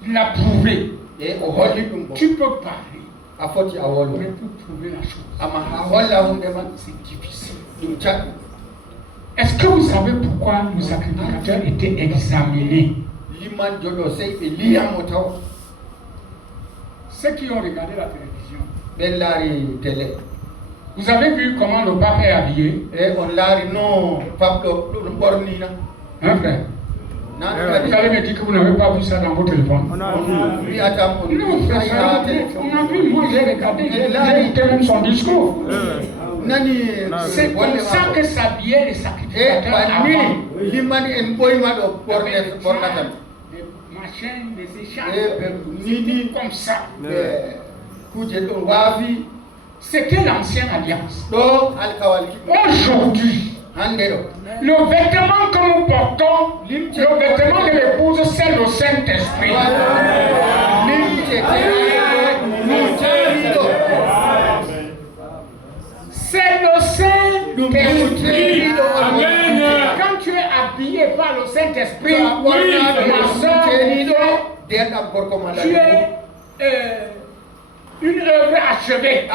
il a prouvé. Tu peux parler. Mais pour prouver la chose, c'est difficile. Est-ce que vous savez pourquoi nos sacrificateurs étaient examinés? Ceux qui ont regardé la télévision, vous avez vu comment le pape est habillé? Hein, frère? Vous allez me dire que vous n'avez pas vu ça dans vos téléphones. Non, frère, on a vu, moi j'ai regardé, j'ai écouté même son discours. C'est comme ça que s'habillaient les sacrificateurs avant. Les machins, les échanges, comme ça. C'était l'ancienne alliance. Aujourd'hui, le vêtement que nous portons, le vêtement de l'épouse, c'est le Saint-Esprit. C'est le Saint-Esprit. Quand tu es habillé par le Saint-Esprit, ma soeur, tu es une œuvre achevée.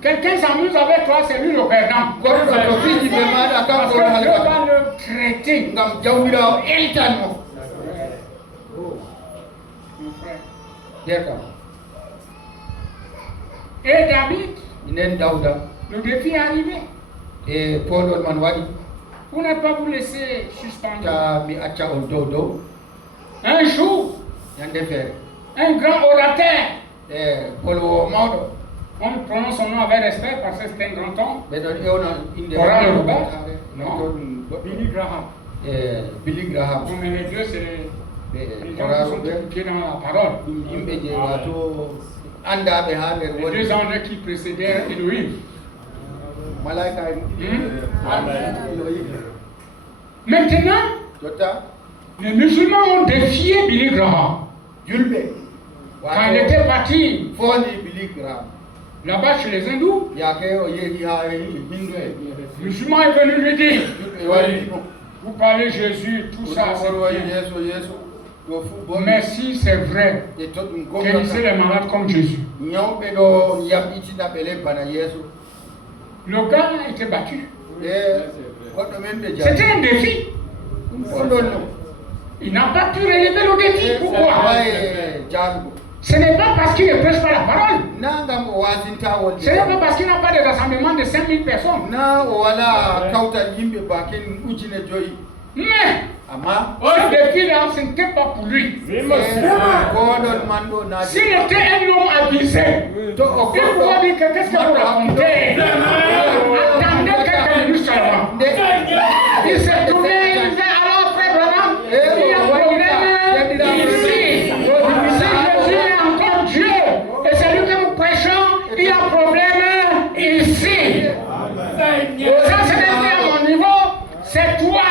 Quelqu'un s'amuse avec toi, c'est lui le perdant. Parce que Dieu va le traiter. Et David, le défi est arrivé. Vous n'êtes pas vous laisser suspendre. Un jour, un grand orateur, on prononce son nom avec respect parce que c'est un grand homme. Oral Robert, non, Billy Graham. Mais les deux, c'est les gens qui sont impliqués dans la parole. Les deux anges qui précédaient Elohim. Maintenant, les musulmans ont défié Billy Graham. Quand il était parti là-bas chez les hindous, le musulman est venu lui dire, vous parlez Jésus, tout ça, c'est bien. Mais si c'est vrai, guérissez les malades comme Jésus. Le gars a été battu. C'était un défi. Il n'a pas pu relever le défi. Pourquoi? Ce n'est pas parce qu'il ne prêche pas la parole. Ce n'est pas parce qu'il n'a pas de rassemblement de 5000 personnes. Mais ce défi-là, ce n'était pas pour lui. S'il était un homme avisé, il pourrait dire que qu'est-ce que vous racontez? Attendez quelques minutes seulement. Il s'est tourné, il disait alors frère Branham, il y a un problème ici. Si Jésus est encore Dieu et c'est lui que nous prêchons, il y a un problème ici. Ça, ce n'est pas à mon niveau, c'est toi.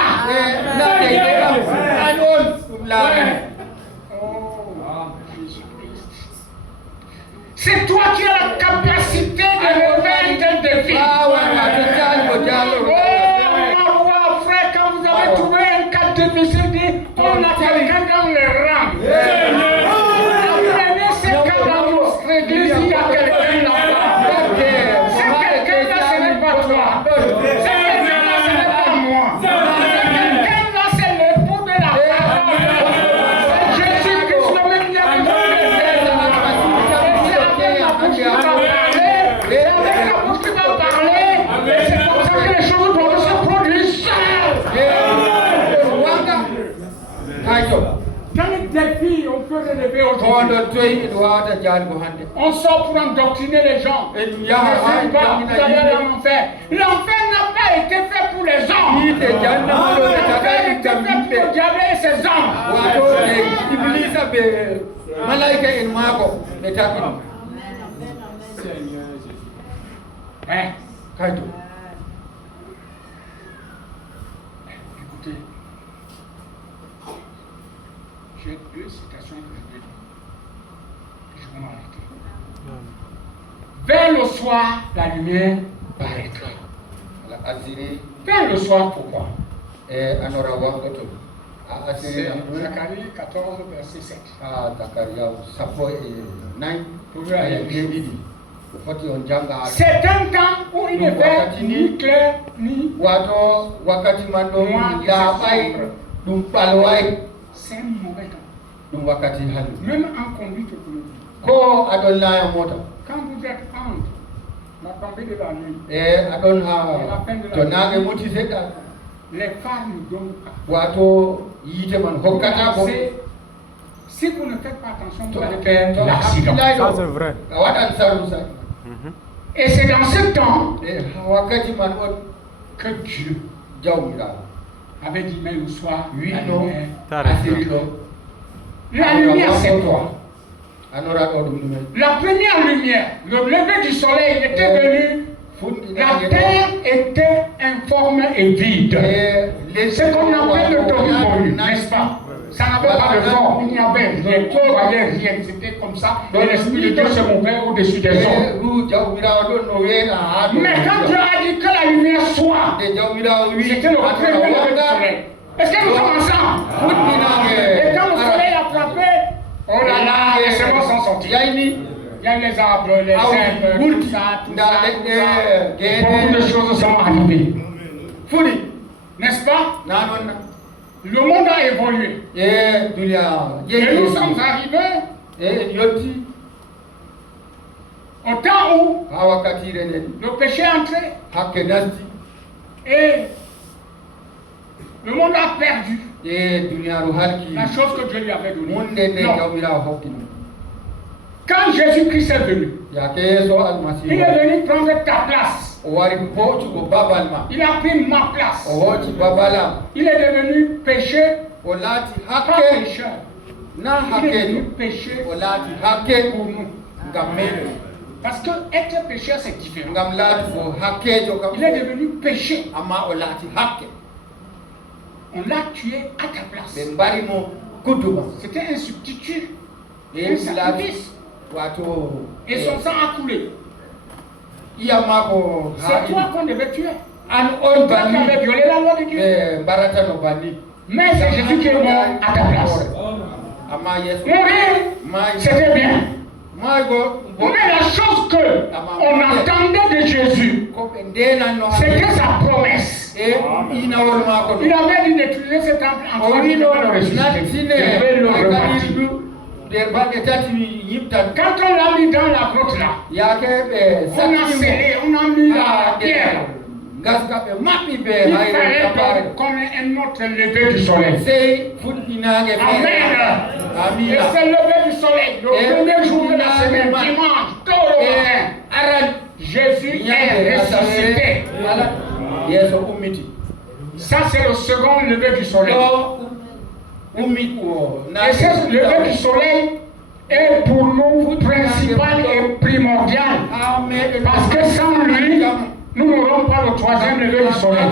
C'est toi qui as la capacité de relever un défi. Oh, frère, quand vous avez trouvé un cas difficile, on a quelqu'un dans le rang. Apprenez ce cas dans notre église, il y a quelqu'un là-bas. C'est quelqu'un là, ce n'est pas toi. C'est quelqu'un là, ce n'est pas moi. C'est quelqu'un là, c'est l'époux de la parole. Quel défi on peut relever aujourd'hui? On sort pour endoctriner les gens. Vous allez aller en enfer. L'enfer n'a pas été fait pour les hommes. L'enfer a été fait pour le diable et ses hommes. Hein? Écoutez, j'ai 2 citations que je vais dire. Je vais m'arrêter. Vers le soir, la lumière paraîtra. Vers le soir, pourquoi? C'est Zacharie 14, verset 7. C'est un temps où il ne fait ni clair ni noir. C'est un mauvais temps. Même en conduite automobile. Quand vous êtes entre la tombée de la nuit et la fin de la nuit, les phares ne donnent pas. Si vous ne faites pas attention, vous allez faire l'accident. Ça, c'est vrai. Et c'est dans ce temps que Dieu avait dit, mais le soir, la lumière c'est quoi? La première lumière, le lever du soleil était venu, la terre était informe et vide. C'est ce qu'on appelle le demi-volume, n'est-ce pas? Ça n'avait pas de forme, il n'y avait rien, tu ne voyais rien, c'était comme ça, et l'Esprit de Dieu se mouvait au-dessus des hommes. Mais quand Dieu a dit que la lumière soit, c'était le premier lever du soleil. Est-ce que nous sommes ensemble? Et quand le soleil a frappé, oh là là, les semences sont sorties. Il y a les arbres, les herbes, tout ça. Beaucoup de choses sont arrivées. N'est-ce pas? Le monde a évolué. Et nous sommes arrivés au temps où le péché est entré. Et le monde a perdu la chose que Dieu lui avait donnée. Non. Quand Jésus-Christ est venu, il est venu prendre ta place. Il a pris ma place. Il est devenu péché, pas pécheur. Il est devenu péché pour nous. Parce que être pécheur, c'est différent. Il est devenu péché. On l'a tué à ta place. C'était un substitut, un sacrifice. Et son sang a coulé. C'est toi qu'on devait tuer. Toi qui avais violé la loi de Dieu. Mais c'est Jésus qui est mort à ta place. Mourir, c'était bien. Mais la chose qu'on attendait de Jésus, c'était sa promesse. Il avait dit d'utiliser ce temple en train de le ressusciter. Quand on l'a mis dans la grotte là, on a scellé, on a mis la pierre. Il fallait qu'on ait un autre lever du soleil. Amen. Et c'est le lever du soleil, le premier jour de la semaine, dimanche, tôt le matin, Jésus est ressuscité. Ça c'est le second lever du soleil. Et ce lever du soleil est pour nous principal et primordial. Parce que sans lui, nous n'aurons pas le troisième lever du soleil.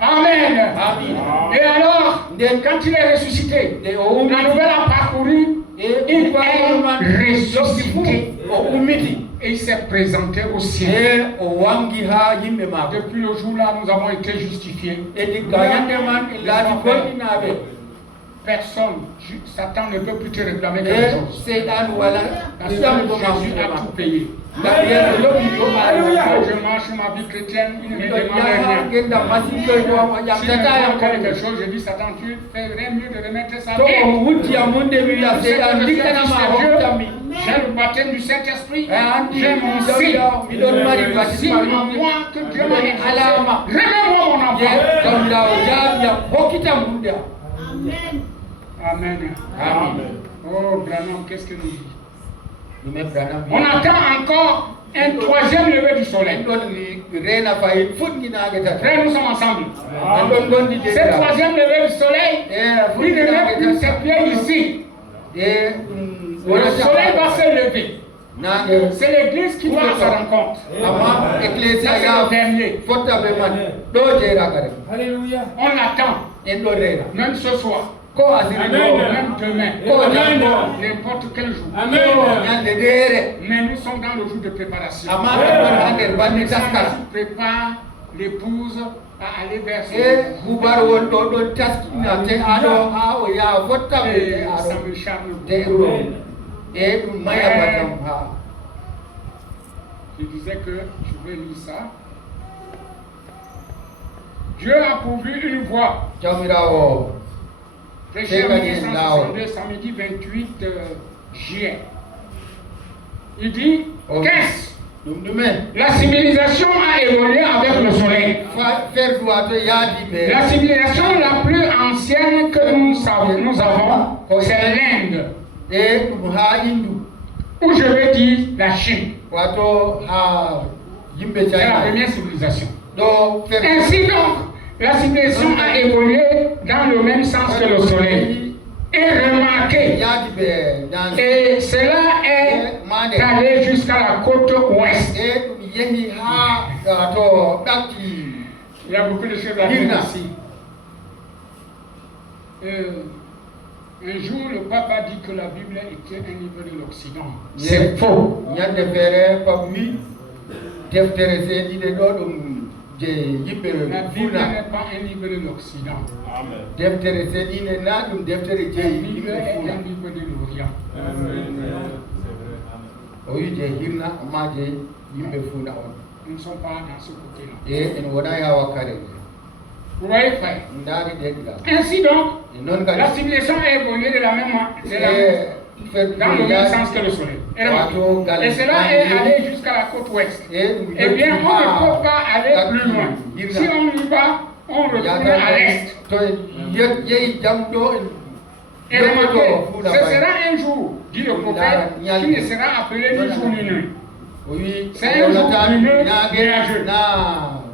Amen. Et alors, quand il est ressuscité, la nouvelle a parcouru, il est ressuscité. Et il s'est présenté au ciel. Depuis le jour-là, nous avons été justifiés. Personne, Satan ne peut plus te réclamer quelque chose. Parce que Jésus a tout payé. Je marche ma vie chrétienne, il ne me demande rien. Si je demande quelque chose, je dis Satan, tu ferais mieux de remettre ça bien. J'ai le baptême du Saint-Esprit, j'ai mon signe en moi que Dieu m'a exaucé. Remets-moi mon enfant. Amen. Amen. Oh, Branham, qu'est-ce que nous dit? On attend encore un troisième lever du soleil. Frère, nous sommes ensemble. Ce troisième lever du soleil, il ne met plus ses pieds ici. Le soleil va se lever. C'est l'église qui va à sa rencontre. C'est le dernier. Alléluia. On l'attend. Même ce soir. Même demain. N'importe quel jour. Mais nous sommes dans le jour de préparation. On prépare l'épouse à aller vers son ça me charme. Je disais que je vais lire ça. Dieu a pourvu une voie. Prêché en 1962, samedi 28 juillet. Il dit, qu'est-ce? La civilisation a évolué avec le soleil. La civilisation la plus ancienne que nous avons, c'est l'Inde. Ou je veux dire la Chine. C'est la première civilisation. Ainsi donc, la civilisation a évolué dans le même sens que le soleil. Et remarquez, et cela est allé jusqu'à la côte ouest. Il y a beaucoup de choses à dire ici. Un jour, le pape a dit que la Bible était un livre de l'Occident. C'est faux. La Bible n'est pas un livre de l'Occident. La Bible est un livre de l'Orient. Nous ne sommes pas dans ce côté-là. Vous voyez, frère? Ainsi donc, la civilisation a évolué de la même dans le même sens que le soleil. Et cela est allé jusqu'à la côte ouest. Eh bien, on ne peut pas aller plus loin. Si on y va, on retourne à l'est. Et remarquez, ce sera un jour, dit le prophète, qui ne sera appelé ni jour ni nuit. C'est un jour lumineux nuageux.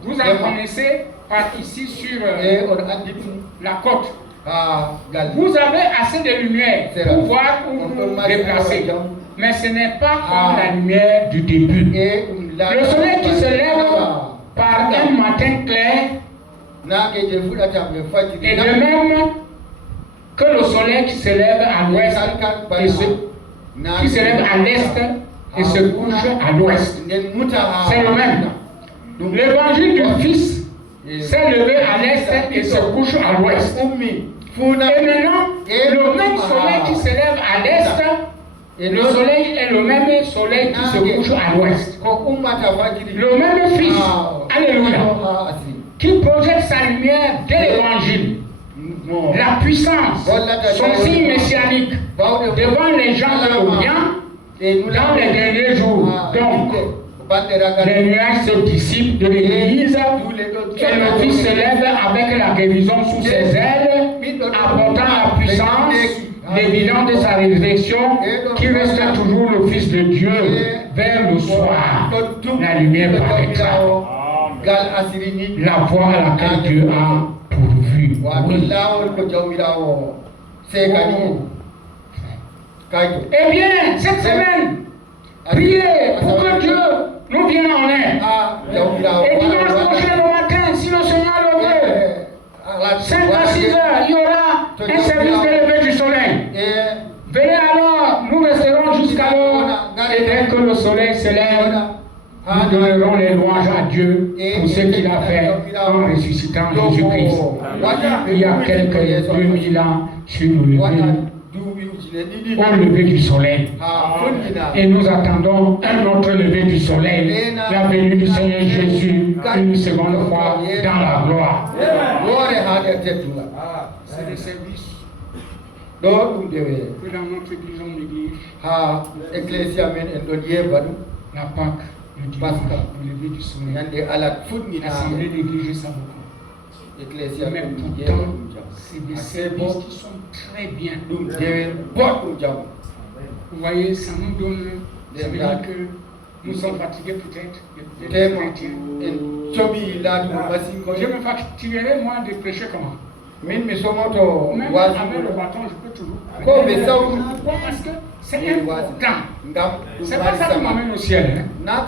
Vous en connaissez par ici sur la côte. Vous avez assez de lumière pour voir où vous déplacer. Mais ce n'est pas comme la lumière du début. Le soleil qui se lève par un matin clair est de même que le soleil qui se lève à l'ouest qui se lève à l'est et se couche à l'ouest. C'est le même. L'évangile du Fils s'est levé à l'est et se couche à l'ouest. Et maintenant, le même soleil qui se lève à l'est, le soleil est le même soleil qui se couche à l'ouest. Le même Fils, alléluia, qui projette sa lumière dès l'évangile. La puissance, son signe messianique devant les gens de l'Orient dans les derniers jours. Donc, les nuages se dissipent de l'Église et le Fils se lève avec la guérison sous ses ailes, apportant la puissance l'évidence de sa résurrection qui reste toujours le Fils de Dieu vers le soir. La lumière paraîtra. La voie à laquelle Dieu a pourvu. Oui. Eh bien, cette semaine, priez pour que Dieu nous vienne en aide. Et dimanche prochain le matin, si le Seigneur le veut, 5 à 6 heures, il y aura un service de lever du soleil. Venez alors, nous resterons jusqu'à l'heure. Et dès que le soleil se lève, nous donnerons les louanges à Dieu pour ce qu'il a fait en ressuscitant Jésus-Christ. Il y a quelques 2000 ans sur le lever au lever du soleil. Et nous attendons un autre lever du soleil, la venue du Seigneur Jésus une seconde fois dans la gloire. C'est le service que dans notre église on néglige. La Pâque, le dimanche, le lever du soleil. L'assemblée négligeait ça beaucoup. Mais pourtant, c'est des services qui sont très bien. Vous voyez, ça nous donne, ça veut dire que nous sommes fatigués peut-être. Je me fatiguerai moi de prêcher comment? Même avec le bâton, je peux toujours. Pourquoi? Parce que c'est important. C'est pas ça qui m'amène au ciel. Hein?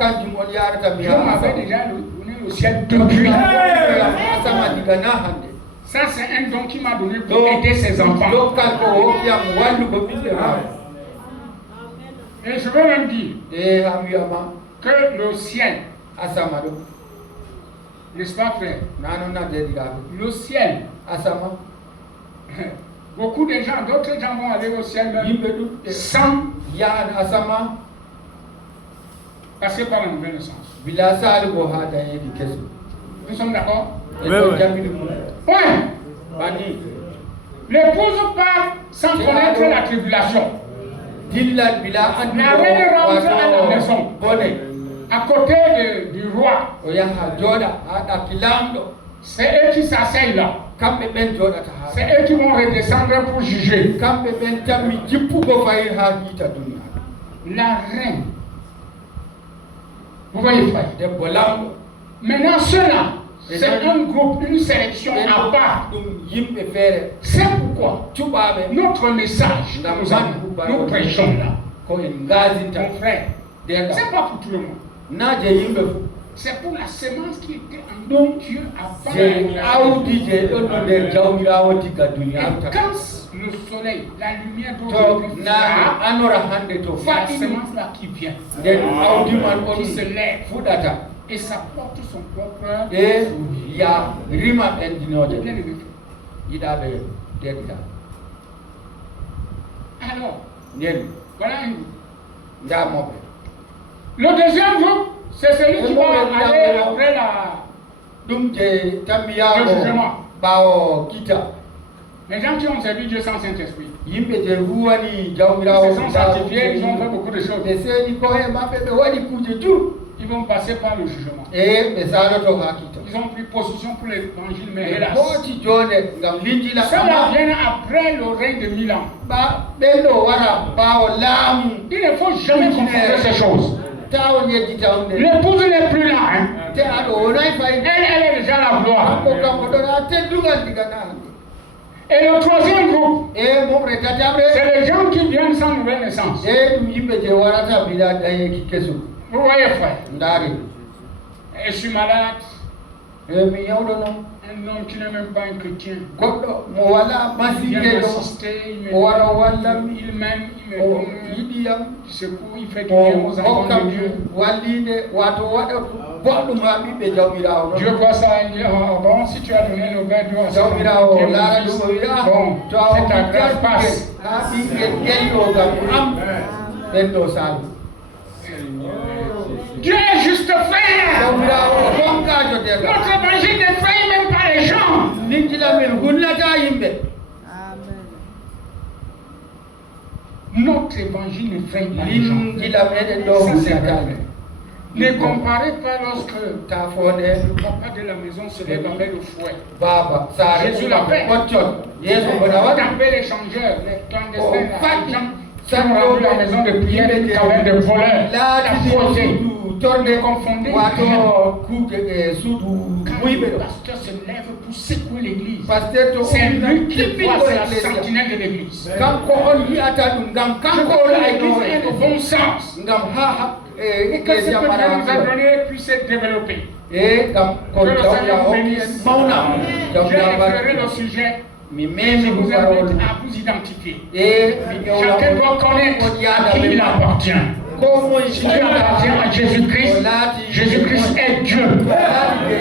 Je m'avais déjà donné au ciel depuis. Ça, c'est un don qui m'a donné pour aider ses enfants. Et je veux même dire que le ciel, n'est-ce pas frère? Le ciel, beaucoup de gens, d'autres gens vont aller au ciel même sans passer par la nouvelle naissance. Nous sommes d'accord? Oui. L'épouse part sans connaître la tribulation. La reine rentre à la maison, à côté du roi. C'est eux qui s'asseyent là. C'est eux qui vont redescendre pour juger. La reine. Vous voyez, frère? Maintenant, ceux-là, c'est un groupe, une sélection à part. C'est pourquoi notre message, nous prêchons là. Mon frère, c'est pas pour tout le monde. C'est pour la semence qui était en don Dieu avant. Et quand le soleil, la lumière d'aujourd'hui va, la semence là qui vient, qui se lève, et ça porte son propre fruit. Alors, voilà un groupe. Le deuxième groupe, c'est celui qui va aller après le jugement. Les gens qui ont servi Dieu sans Saint-Esprit, ils se sont sanctifiés, ils ont fait beaucoup de choses. Ils vont passer par le jugement. Ils ont pris position pour l'évangile, mais hélas, cela vient après le règne de 1000 ans. Il ne faut jamais confondre ces choses. L'épouse n'est plus là. Hein? Elle est déjà la gloire. Et le troisième groupe, c'est les gens qui viennent sans nouvelle naissance. Vous voyez, frère? Et je suis malade. Un homme qui n'est même pas un chrétien. Il vient m'assister, il m'aime, il secoue, il fait du bien aux enfants de Dieu. Dieu voit ça, il dit, oh, bon, si tu as donné le verre d'eau à cet enfant, bon, c'est ta grâce passe. Dieu est juste frère. Notre évangile ne fraye même pas les gens. Notre évangile ne fraye pas les gens. Ça, c'est vrai. Ne comparez pas lorsque le papa de la maison se lève avec le fouet. Jésus l'a fait. Taper les changeurs, les clandestins, les gens qui ont rendu la maison de prière avec des voleurs, la fausseté. De confondre. Quand le pasteur se lève pour secouer l'église, c'est lui qui voit, c'est la sentinelle de l'église. Quand l'église est de bon sens, que ce que Dieu nous a donné puisse être développé. Que le Seigneur vous bénisse. J'ai éclairé le sujet. Mais je vous invite à vous identifier. Chacun doit connaître à qui il appartient. Si tu appartiens à Jésus-Christ, Jésus-Christ est Dieu.